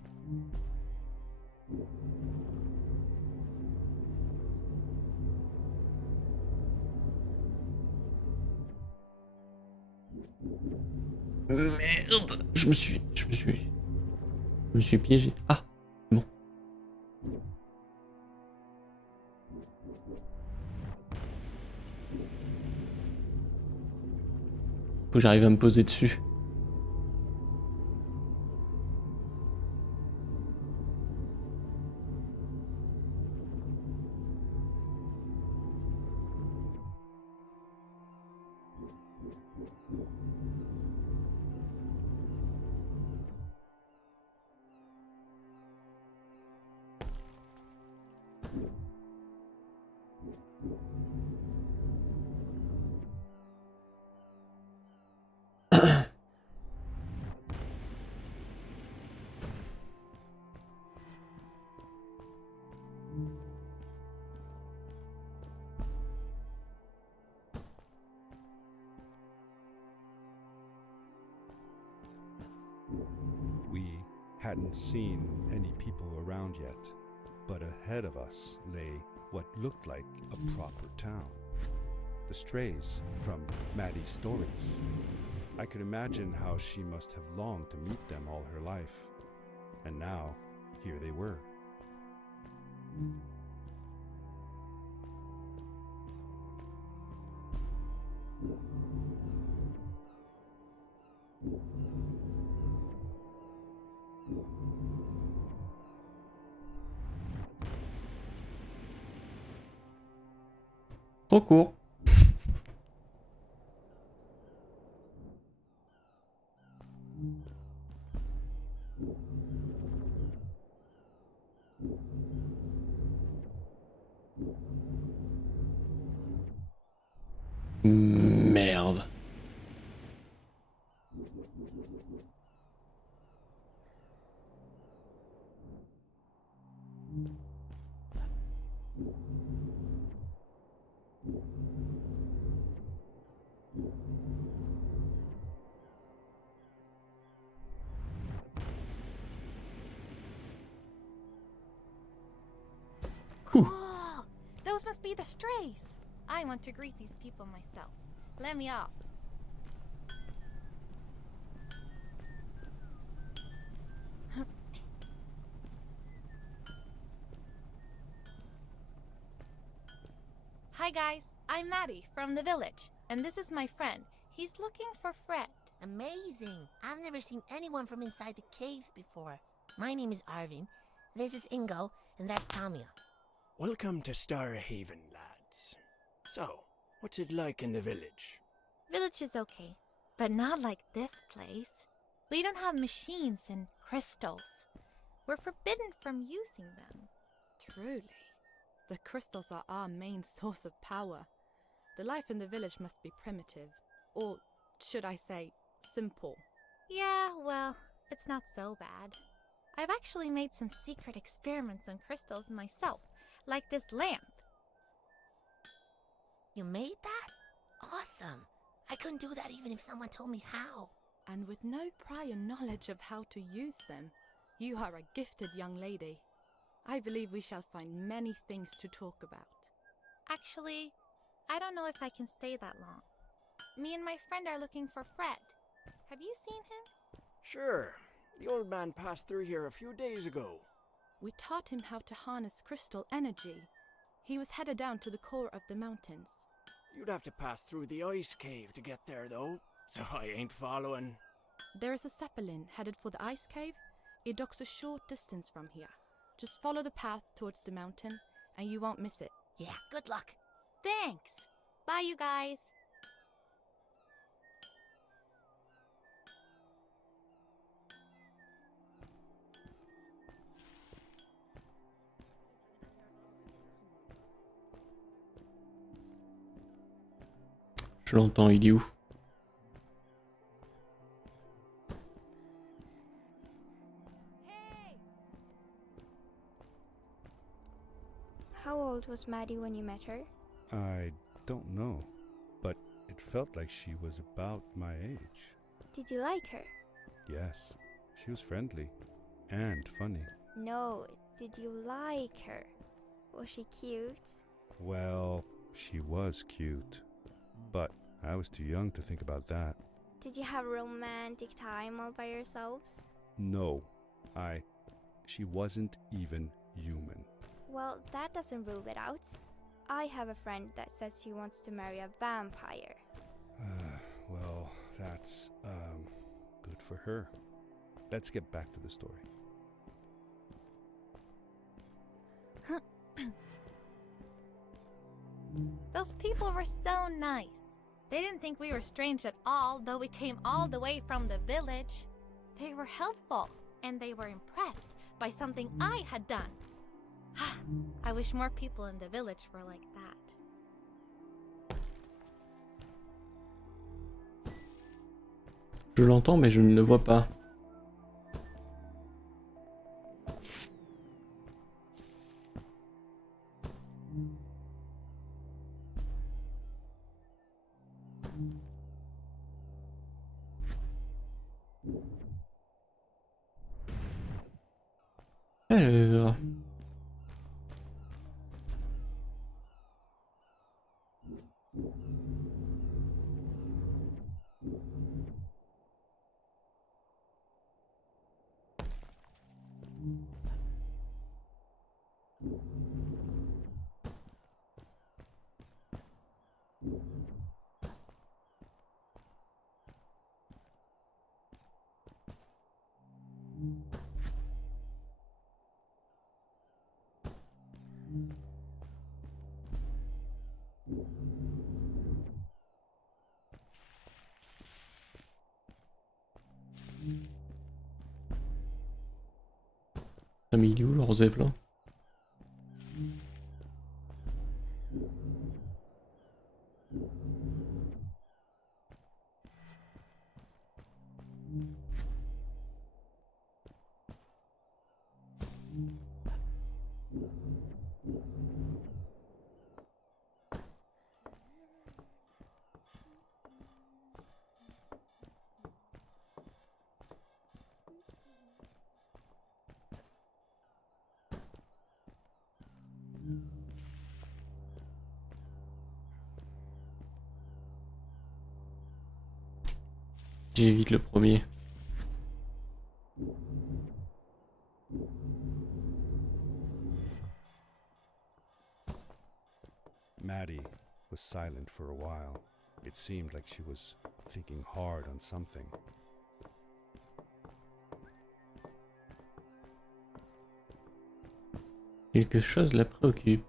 Je me suis piégé. Ah, bon. Faut que j'arrive à me poser dessus. We hadn't seen any people around yet, but ahead of us lay what looked like a proper town. The strays from Maddie's stories. I could imagine how she must have longed to meet them all her life. And now, here they were. Trop court. Merde. Cool! Those must be the strays. I want to greet these people myself. Let me off. Hi guys, I'm Maddie from the village, and this is my friend. He's looking for Fred. Amazing! I've never seen anyone from inside the caves before. My name is Arvin, this is Ingo, and that's Tamia. Welcome to Starhaven, lads. So, what's it like in the village? Village is okay, but not like this place. We don't have machines and crystals. We're forbidden from using them. Truly. The crystals are our main source of power. The life in the village must be primitive. Or, should I say, simple. Yeah, well, it's not so bad. I've actually made some secret experiments on crystals myself, like this lamp. You made that? Awesome! I couldn't do that even if someone told me how. And with no prior knowledge of how to use them, you are a gifted young lady. I believe we shall find many things to talk about. Actually, I don't know if I can stay that long. Me and my friend are looking for Fred. Have you seen him? Sure. The old man passed through here a few days ago. We taught him how to harness crystal energy. He was headed down to the core of the mountains. You'd have to pass through the ice cave to get there, though, so I ain't following. There is a zeppelin headed for the ice cave. It docks a short distance from here. Just follow the path towards the mountain, and you won't miss it. Yeah, good luck. Thanks! Bye, you guys! Je l'entends, il est où? How old was Maddie when you met her? I don't know, but it felt like she was about my age. Did you like her? Yes, she was friendly and funny. No, did you like her? Was she cute? Well, she was cute, but I was too young to think about that. Did you have a romantic time all by yourselves? No, she wasn't even human. Well, that doesn't rule it out. I have a friend that says she wants to marry a vampire. Well, That's, good for her. Let's get back to the story. Those people were so nice. They didn't think we were strange at all, though we came all the way from the village. They were helpful, and they were impressed by something I had done. I wish more people in the village were like that. Je l'entends, mais je ne le vois pas. Alors... Ah, mais il est où leur zeppelin? J'évite le premier. Maddie was silent for a while. It seemed like she was thinking hard on something. Quelque chose la préoccupe.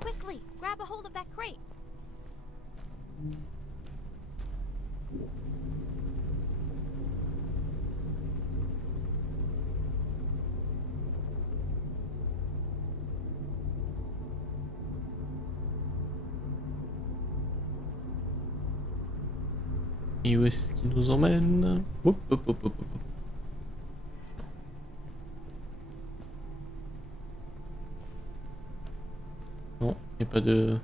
Quickly, grab a hold of that crate. Et où est-ce qu'il nous emmène? Hop, hop, hop, hop, hop. Non, il n'y a pas de...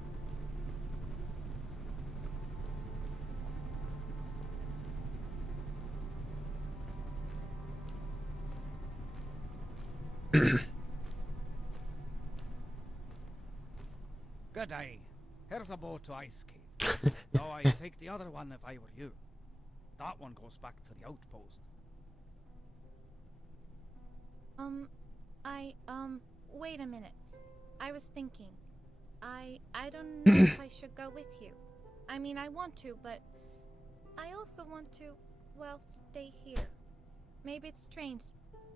Good day. Here's a boat to Ice Cave. Though I'd take the other one if I were you. That one goes back to the outpost. Wait a minute. I was thinking. I don't know if I should go with you. I mean, I want to, but I also want to, well, stay here. Maybe it's strange,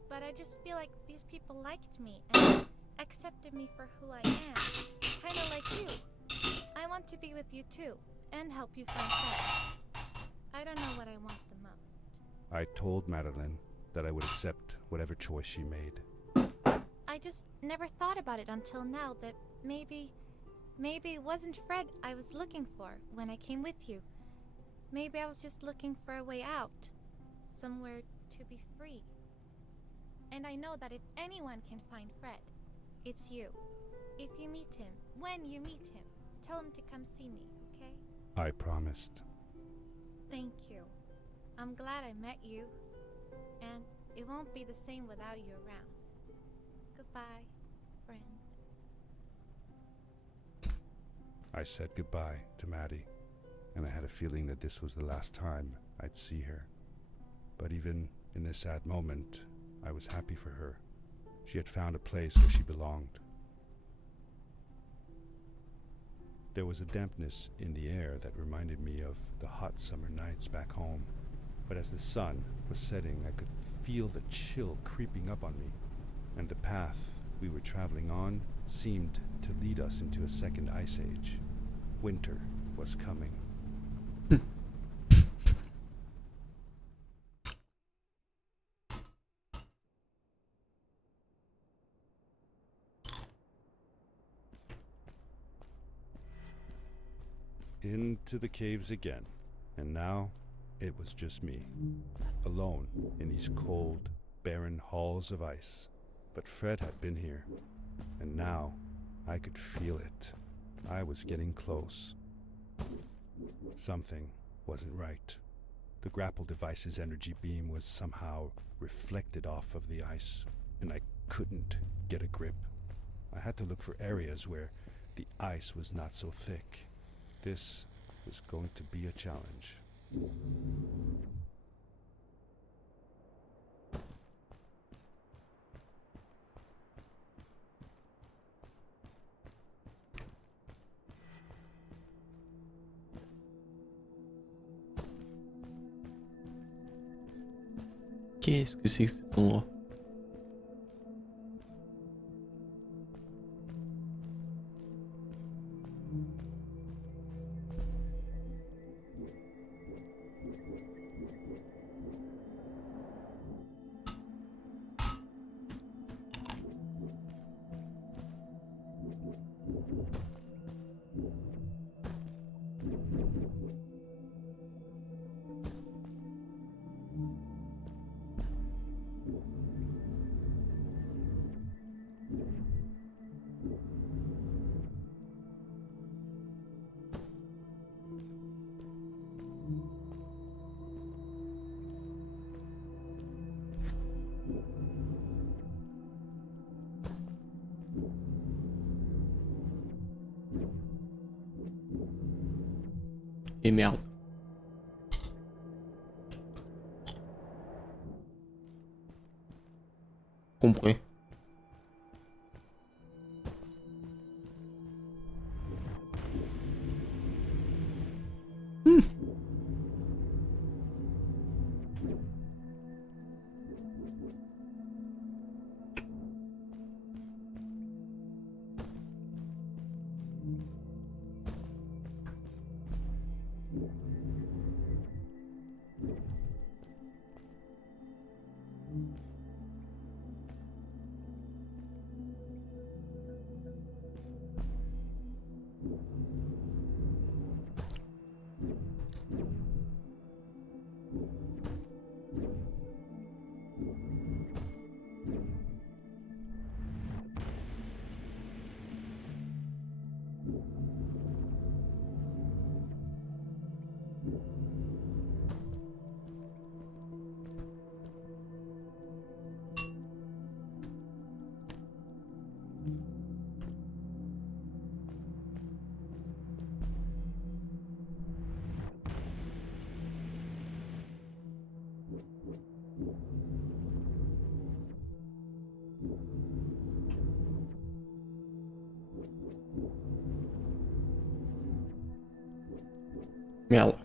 but I just feel like these people liked me and accepted me for who I am. Kind of like you. I want to be with you too, and help you find Fred. I don't know what I want the most. I told Madeline that I would accept whatever choice she made. I just never thought about it until now that maybe it wasn't Fred I was looking for when I came with you. Maybe I was just looking for a way out. Somewhere to be free. And I know that if anyone can find Fred, it's you. If you meet him, when you meet him, tell him to come see me, okay? I promised. Thank you. I'm glad I met you. And it won't be the same without you around. Goodbye, friend. I said goodbye to Maddie, and I had a feeling that this was the last time I'd see her. But even in this sad moment, I was happy for her. She had found a place where she belonged. There was a dampness in the air that reminded me of the hot summer nights back home. But as the sun was setting, I could feel the chill creeping up on me, and the path we were traveling on seemed to lead us into a second ice age. Winter was coming. Into the caves again, and now it was just me, alone in these cold, barren halls of ice. But Fred had been here, and now I could feel it. I was getting close. Something wasn't right. The grapple device's energy beam was somehow reflected off of the ice, and I couldn't get a grip. I had to look for areas where the ice was not so thick. This was going to be a challenge. Qu'est-ce que c'est que cet endroit? Et merde. Compris. Merde.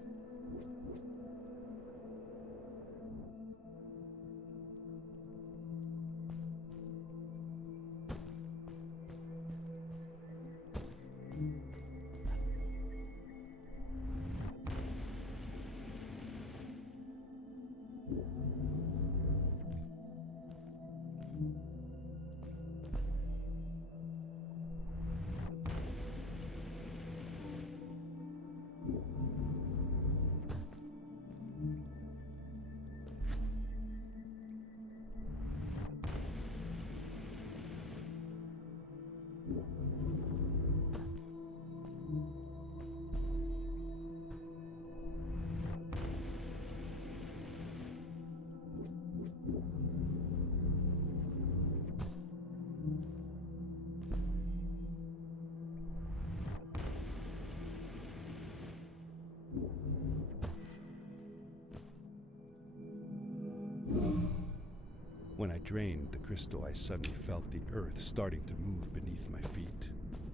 When I drained the crystal, I suddenly felt the earth starting to move beneath my feet,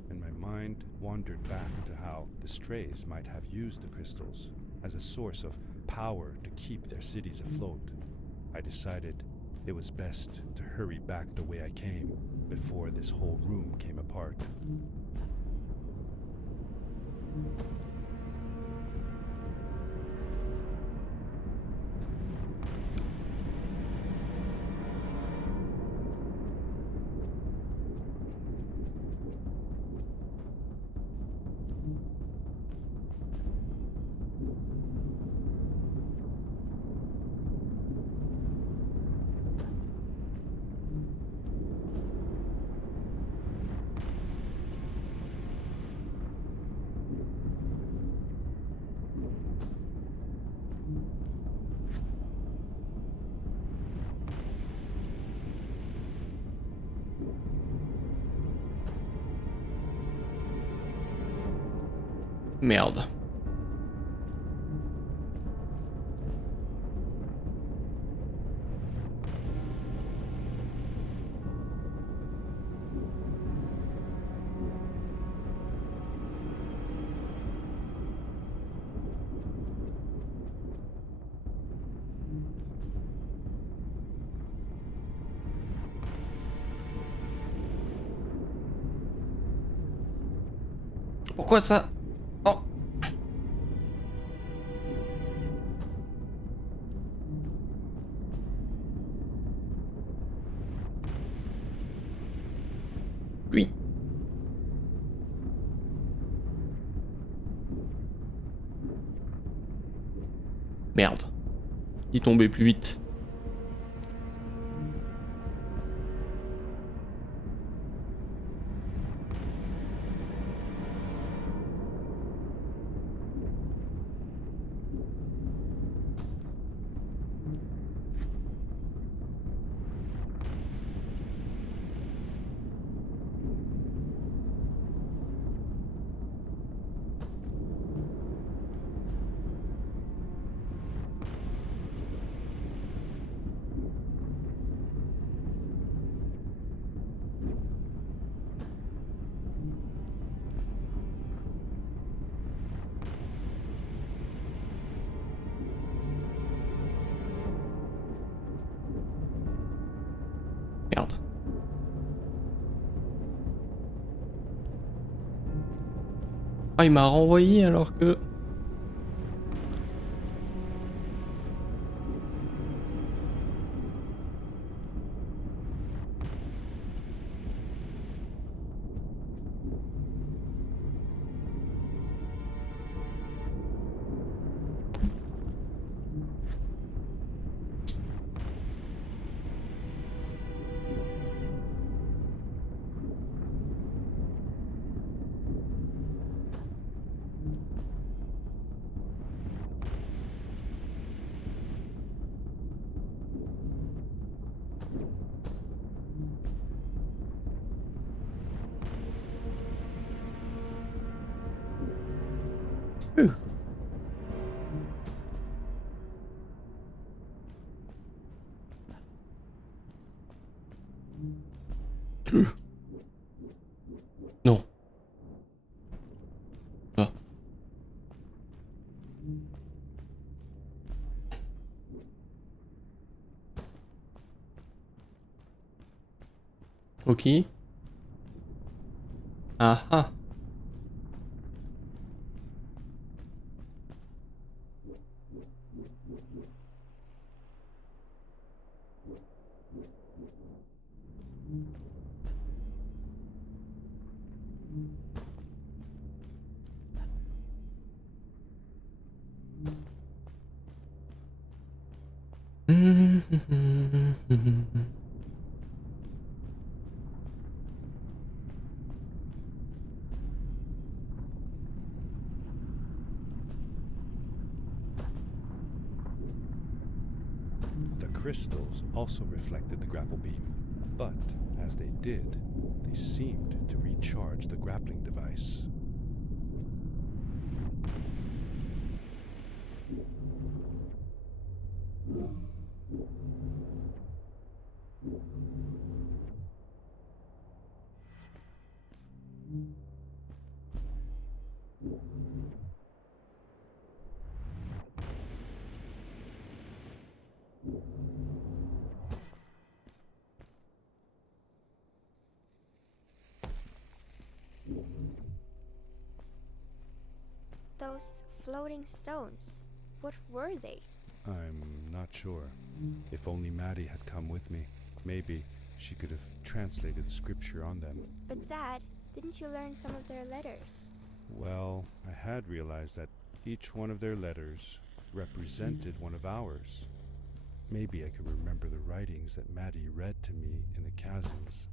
and my mind wandered back to how the strays might have used the crystals as a source of power to keep their cities afloat. I decided it was best to hurry back the way I came before this whole room came apart. Merde. Pourquoi ça? Oh. Lui. Merde. Il tombait plus vite. Merde. Ah, il m'a renvoyé alors que... Non. Ah. Ok. Ah ah. crystals also reflected the grapple beam, but as they did, they seemed to recharge the grappling device. Those floating stones, what were they? I'm not sure. If only Maddie had come with me, maybe she could have translated scripture on them. But Dad, didn't you learn some of their letters? Well, I had realized that each one of their letters represented one of ours. Maybe I could remember the writings that Maddie read to me in the chasms.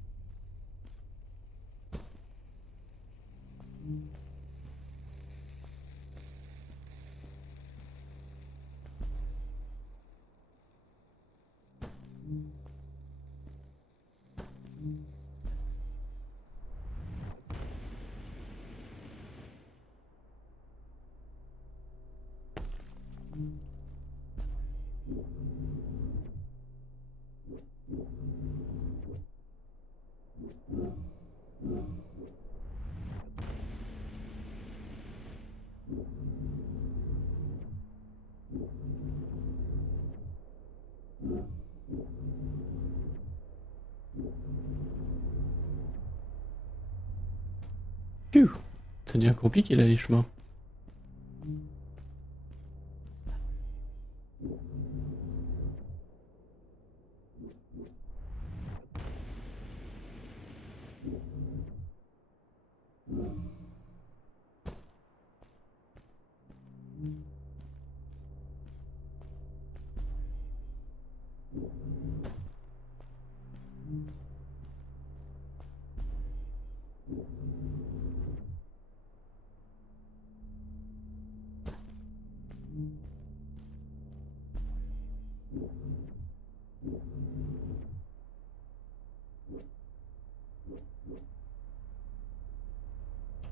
Phew, ça devient compliqué là les chemins.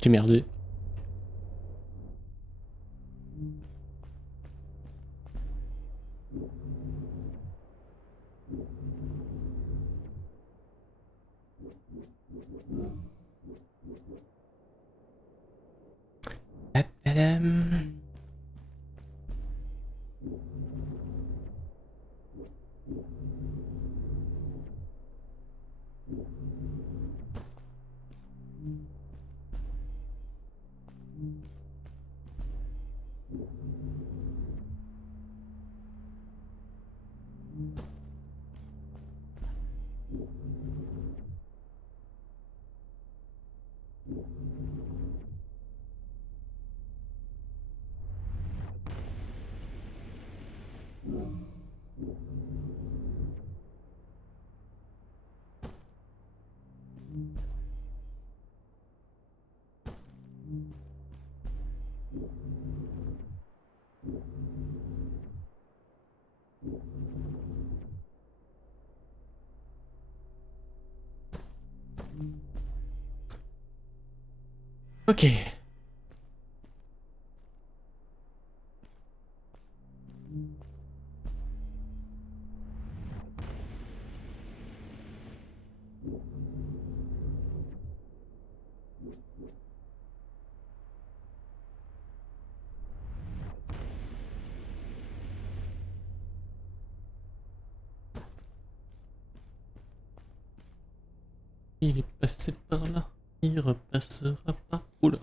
J'ai merdé. Papadam. Ok. Il est passé par là. Il repassera pas. Oula.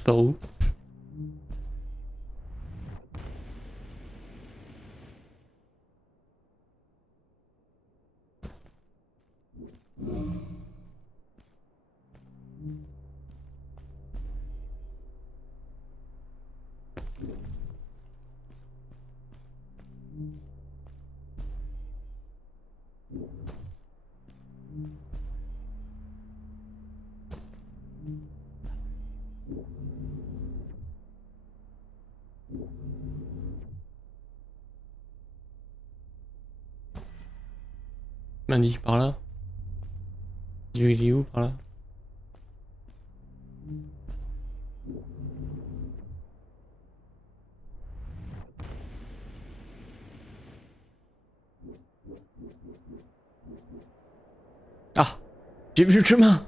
C'est par où? M'indique par là. Dieu, il est où par là? Ah! J'ai vu le chemin!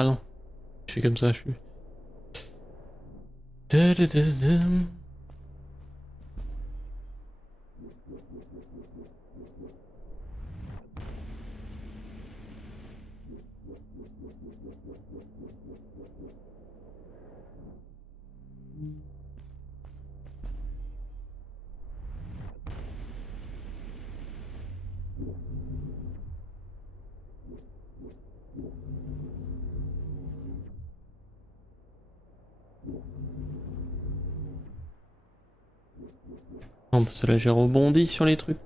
Ah non, je suis comme ça, je suis. Tadadadam. Non, parce que là j'ai rebondi sur les trucs.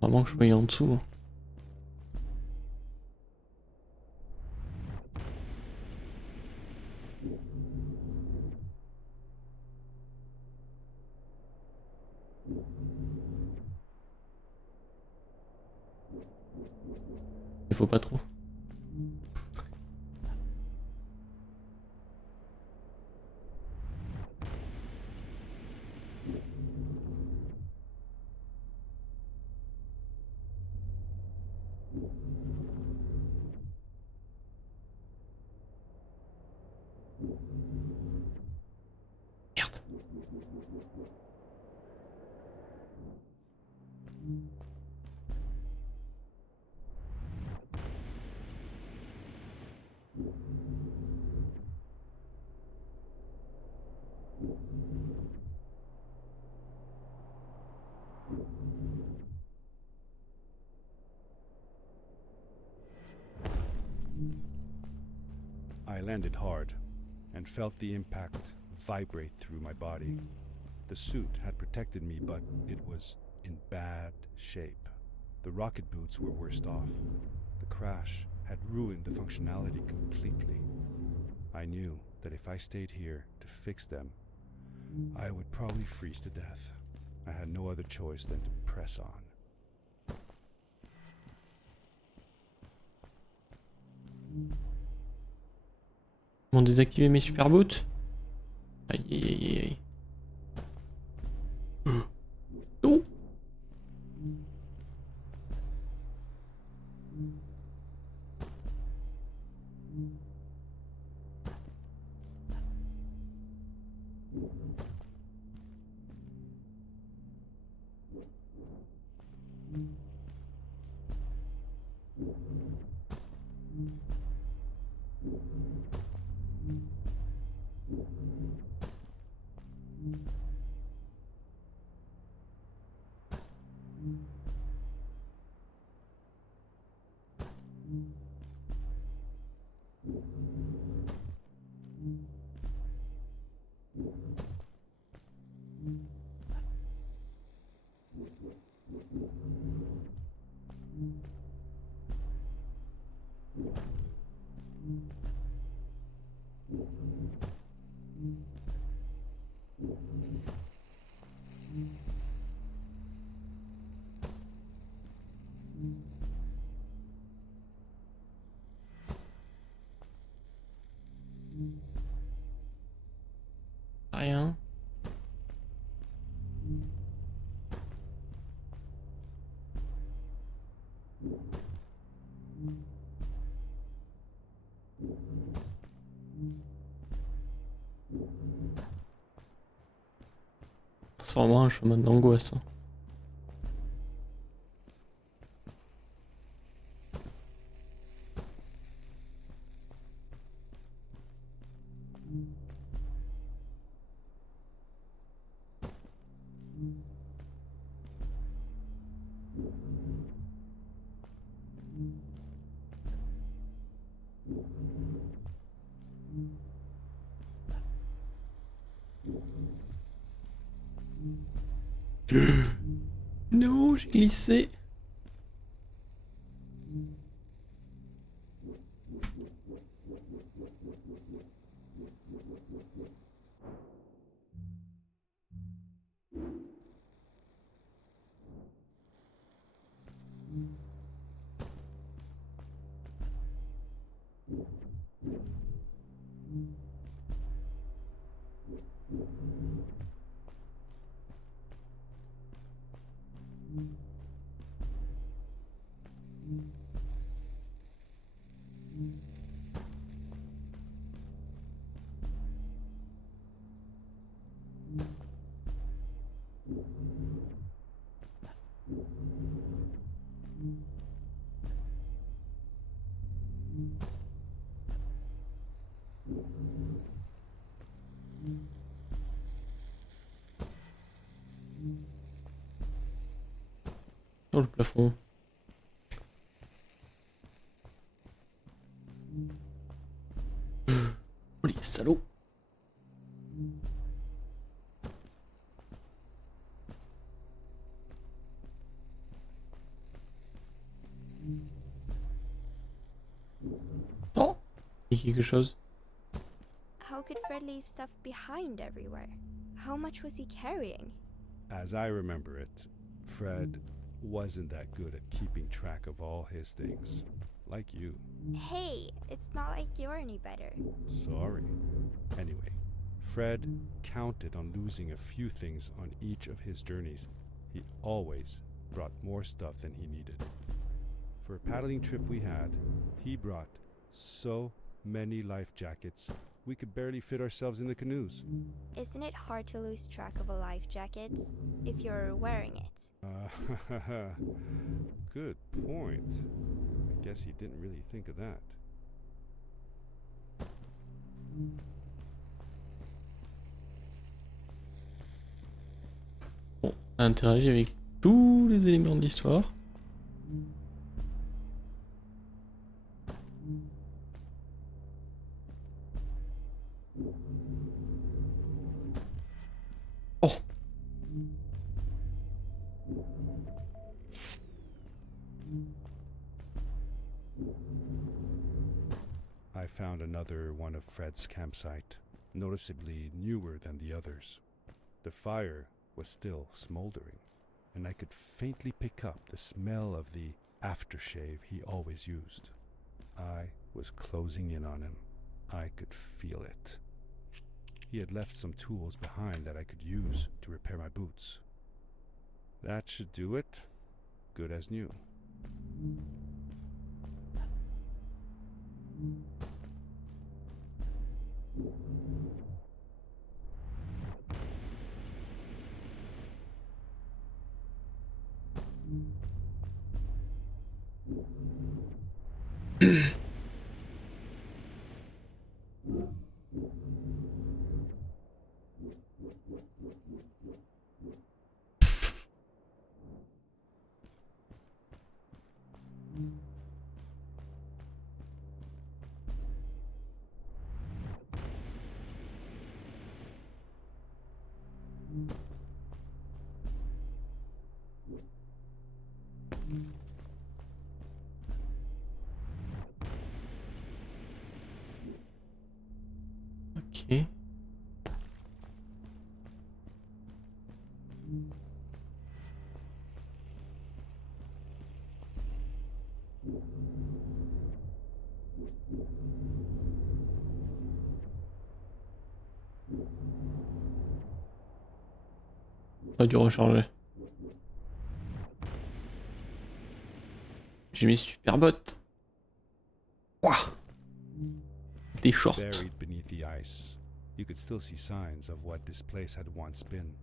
Vraiment que je voyais en dessous. Il faut pas trop. Merde. I landed hard and felt the impact vibrate through my body. The suit had protected me, but it was in bad shape. The rocket boots were worst off. The crash had ruined the functionality completely. I knew that if I stayed here to fix them, I would probably freeze to death. I had no other choice than to press on. Comment désactiver mes super boots? Aïe aïe aïe aïe. Non. Rien. C'est vraiment un chemin d'angoisse. Hein. Non, j'ai glissé. Sur le plafond. Oh les salauds. Oh, il y a quelque chose. How could Fred leave stuff behind everywhere? How much was he carrying? As I remember it, Fred wasn't that good at keeping track of all his things. Like you. Hey, it's not like you're any better. Sorry. Anyway, Fred counted on losing a few things on each of his journeys. He always brought more stuff than he needed. For a paddling trip we had, he brought so many life jackets, we could barely fit ourselves in the canoes. Isn't it hard to lose track of a life jacket if you're wearing it? Good point. I guess he didn't really think of that. Bon, on a interagi avec tous les éléments de l'histoire. Oh. I found another one of Fred's campsite, noticeably newer than the others. The fire was still smoldering, and I could faintly pick up the smell of the aftershave he always used. I was closing in on him. I could feel it. He had left some tools behind that I could use to repair my boots. That should do it. Good as new. Ok. Pas dû recharger. J'ai mis super bottes. Ouah. Des shorts. Buried beneath the ice, you could still see signs of what this place had once been.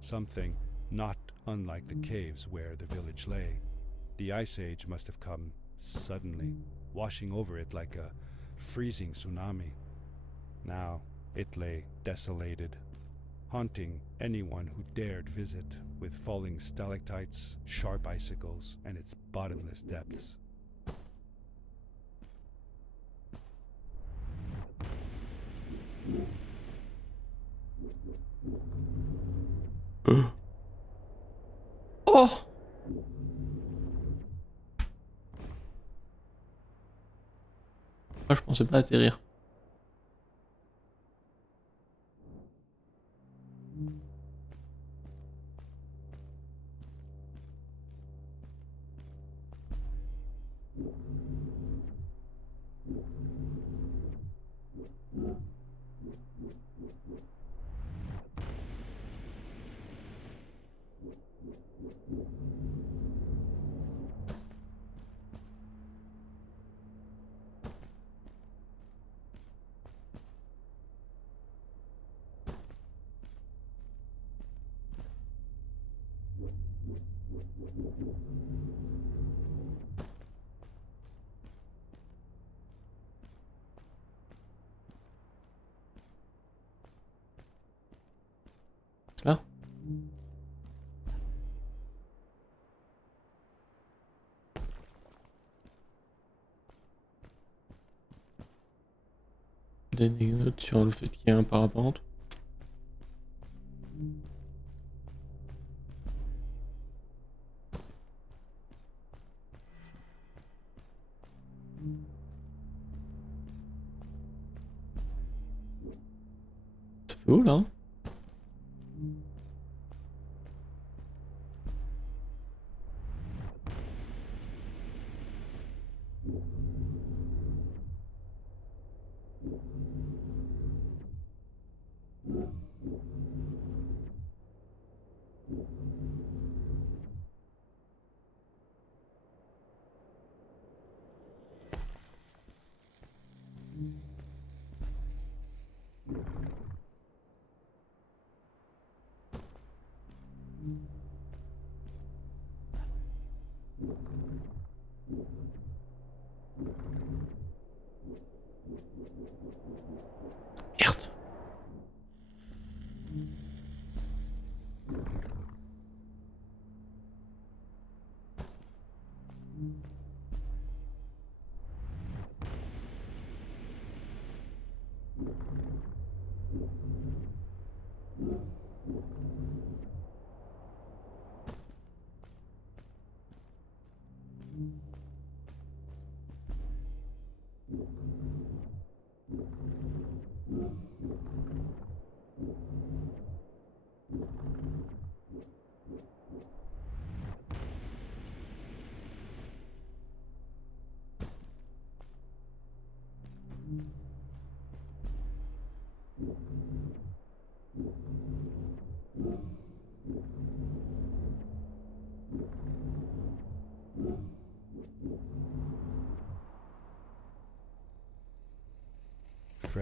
Something not unlike the caves where the village lay. The Ice Age must have come suddenly, washing over it like a freezing tsunami. Now it lay desolated, haunting anyone who dared visit, with falling stalactites, sharp icicles, and its bottomless depths. Oh! Ah, je pensais pas atterrir. Là? Des anecdotes sur le fait qu'il y ait un parapente. Ça fait haut là, hein?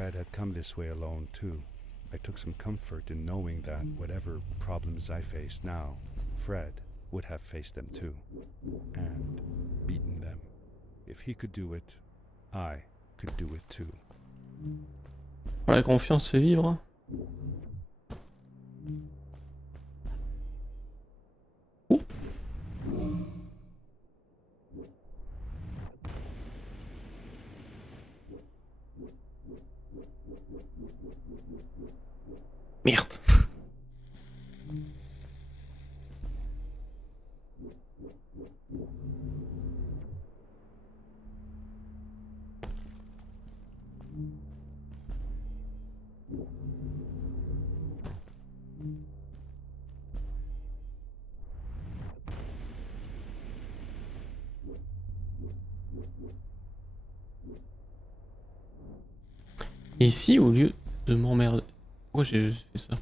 Fred had come this way alone too. I took some comfort in knowing that whatever problems I faced now, Fred would have faced them too, and beaten them. If he could do it, I could do it too. La confiance fait vivre. Hein. Ouh. Merde. Et ici, au lieu de m'emmerder... Pourquoi j'ai juste fait ça?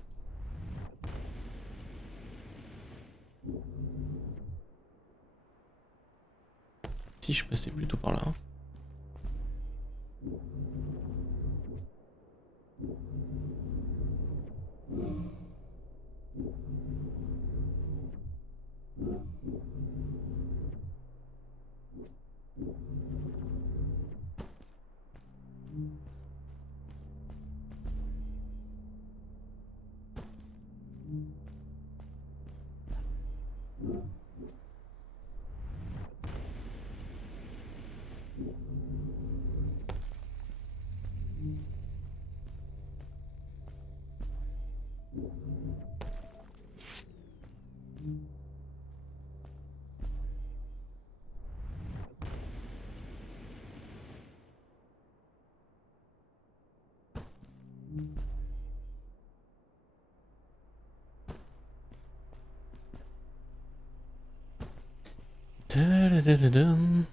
Si je passais plutôt par là. Hein. Ta-da-da-da-dum.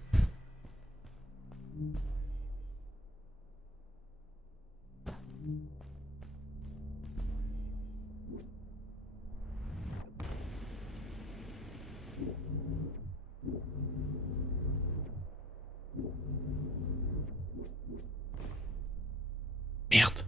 Merde.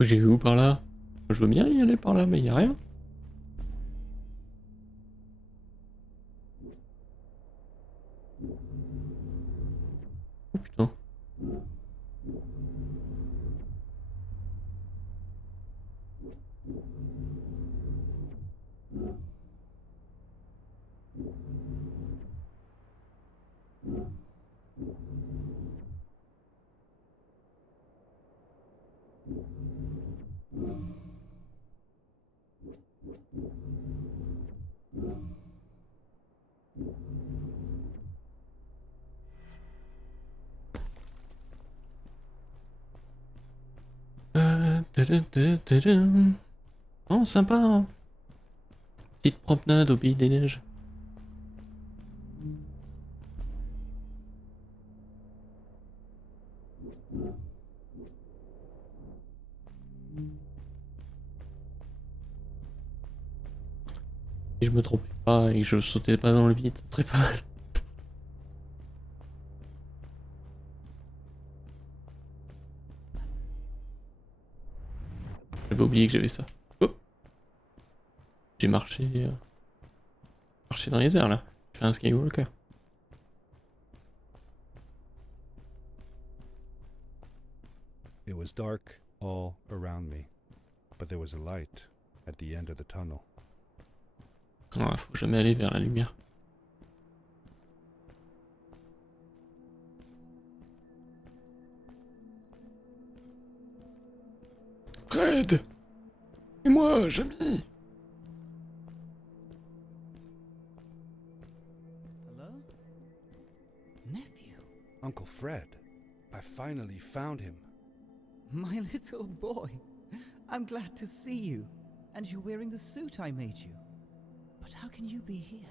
J'ai vu où par là? Je veux bien y aller par là, mais y a rien. Oh putain. Ta-da-da-da-dum. Oh, sympa. Hein. Petite promenade au pays des neiges. Si je me trompais pas et que je sautais pas dans le vide, ça serait pas mal. J'avais oublié que j'avais ça. Oh. J'ai marché... marché dans les airs là. J'ai fait un skywalker. It was dark all around me, but there was a light at the end of the tunnel. Ah, faut jamais aller vers la lumière. Red! Et moi, Jamie! Hello? Uncle Fred. I finally found him. My little boy. I'm glad to see you. And you're wearing the suit I made you. But how can you be here?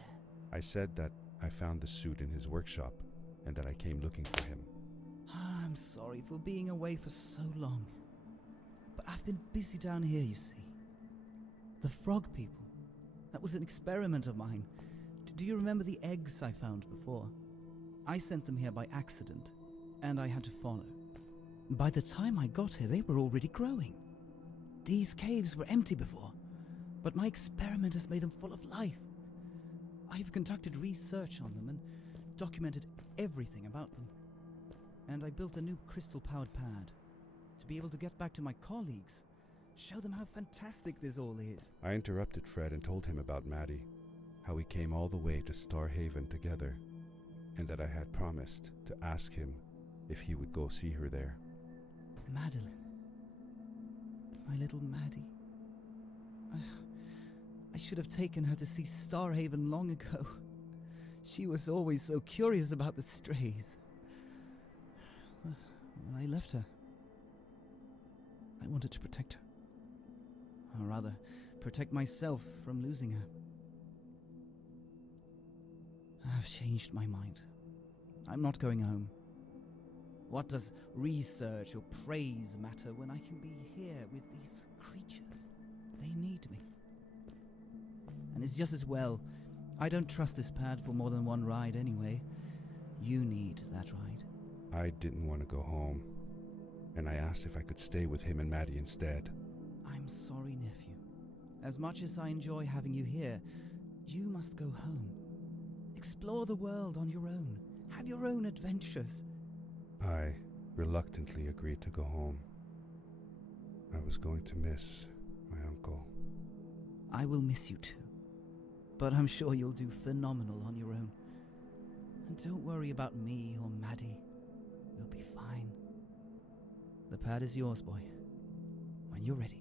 I said that I found the suit in his workshop and that I came looking for him. I'm sorry for being away for so long. But I've been busy down here, you see. The frog people. That was an experiment of mine. Do you remember the eggs I found before? I sent them here by accident, and I had to follow. By the time I got here, they were already growing. These caves were empty before, but my experiment has made them full of life. I've conducted research on them and documented everything about them. And I built a new crystal-powered pad to be able to get back to my colleagues, show them how fantastic this all is. I interrupted Fred and told him about Maddie, how we came all the way to Starhaven together, and that I had promised to ask him if he would go see her there. Madeline. My little Maddie. I should have taken her to see Starhaven long ago. She was always so curious about the strays. When I left her, I wanted to protect her. Or rather, protect myself from losing her. I've changed my mind. I'm not going home. What does research or praise matter when I can be here with these creatures? They need me. And it's just as well. I don't trust this pad for more than one ride anyway. You need that ride. I didn't want to go home, and I asked if I could stay with him and Maddie instead. I'm sorry, nephew. As much as I enjoy having you here, you must go home. Explore the world on your own. Have your own adventures. I reluctantly agreed to go home. I was going to miss my uncle. I will miss you too. But I'm sure you'll do phenomenal on your own. And don't worry about me or Maddie. We'll be fine. The pad is yours, boy. When you're ready.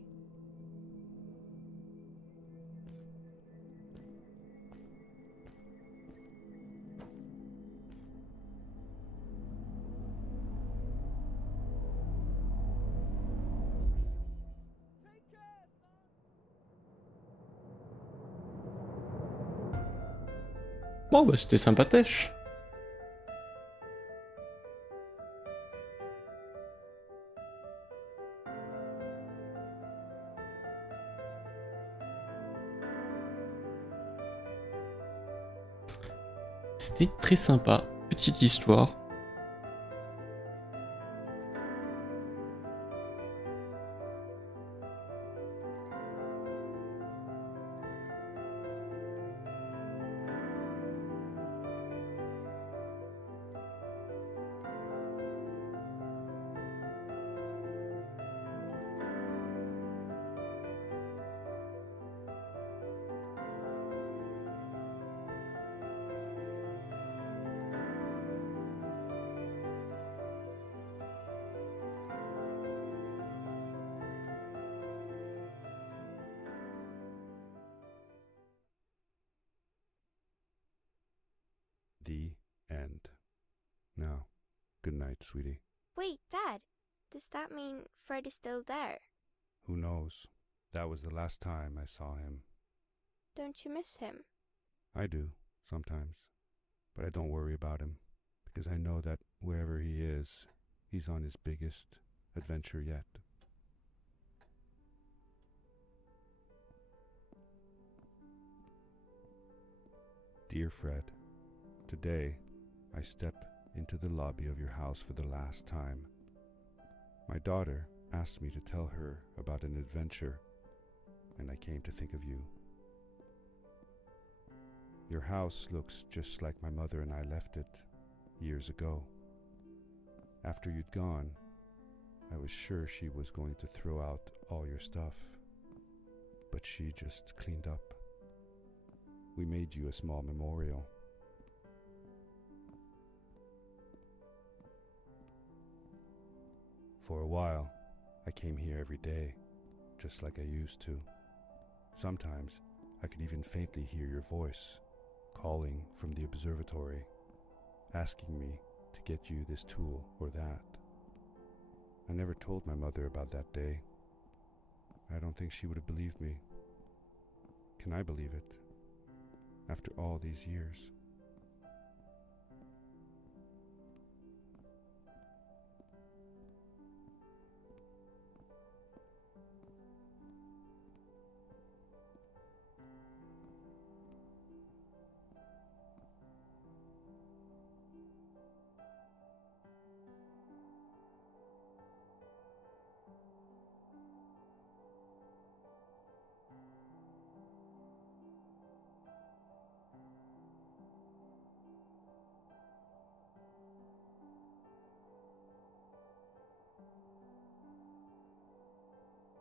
Bon, bah c'était sympatèche. C'était très sympa. Petite histoire. The end. Now, good night, sweetie. Wait, Dad. Does that mean Fred is still there? Who knows? That was the last time I saw him. Don't you miss him? I do, sometimes. But I don't worry about him, because I know that wherever he is, he's on his biggest adventure yet. Dear Fred, today I step into the lobby of your house for the last time. My daughter asked me to tell her about an adventure, and I came to think of you. Your house looks just like my mother and I left it years ago. After you'd gone, I was sure she was going to throw out all your stuff, but she just cleaned up. We made you a small memorial. For a while, I came here every day, just like I used to. Sometimes, I could even faintly hear your voice, calling from the observatory, asking me to get you this tool or that. I never told my mother about that day. I don't think she would have believed me. Can I believe it? After all these years.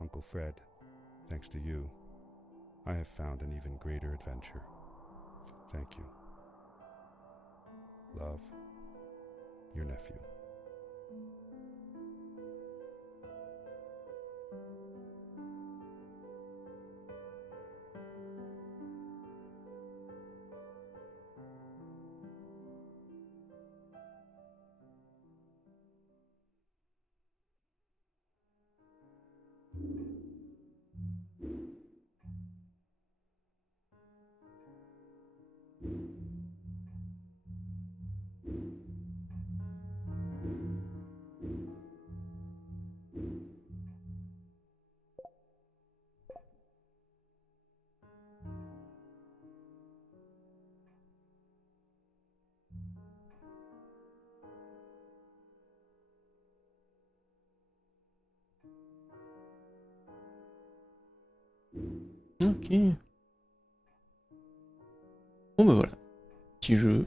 Uncle Fred, thanks to you, I have found an even greater adventure. Thank you. Love, your nephew. Ok. Bon bah voilà, petit jeu.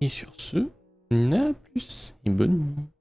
Et sur ce, à plus et bonne nuit.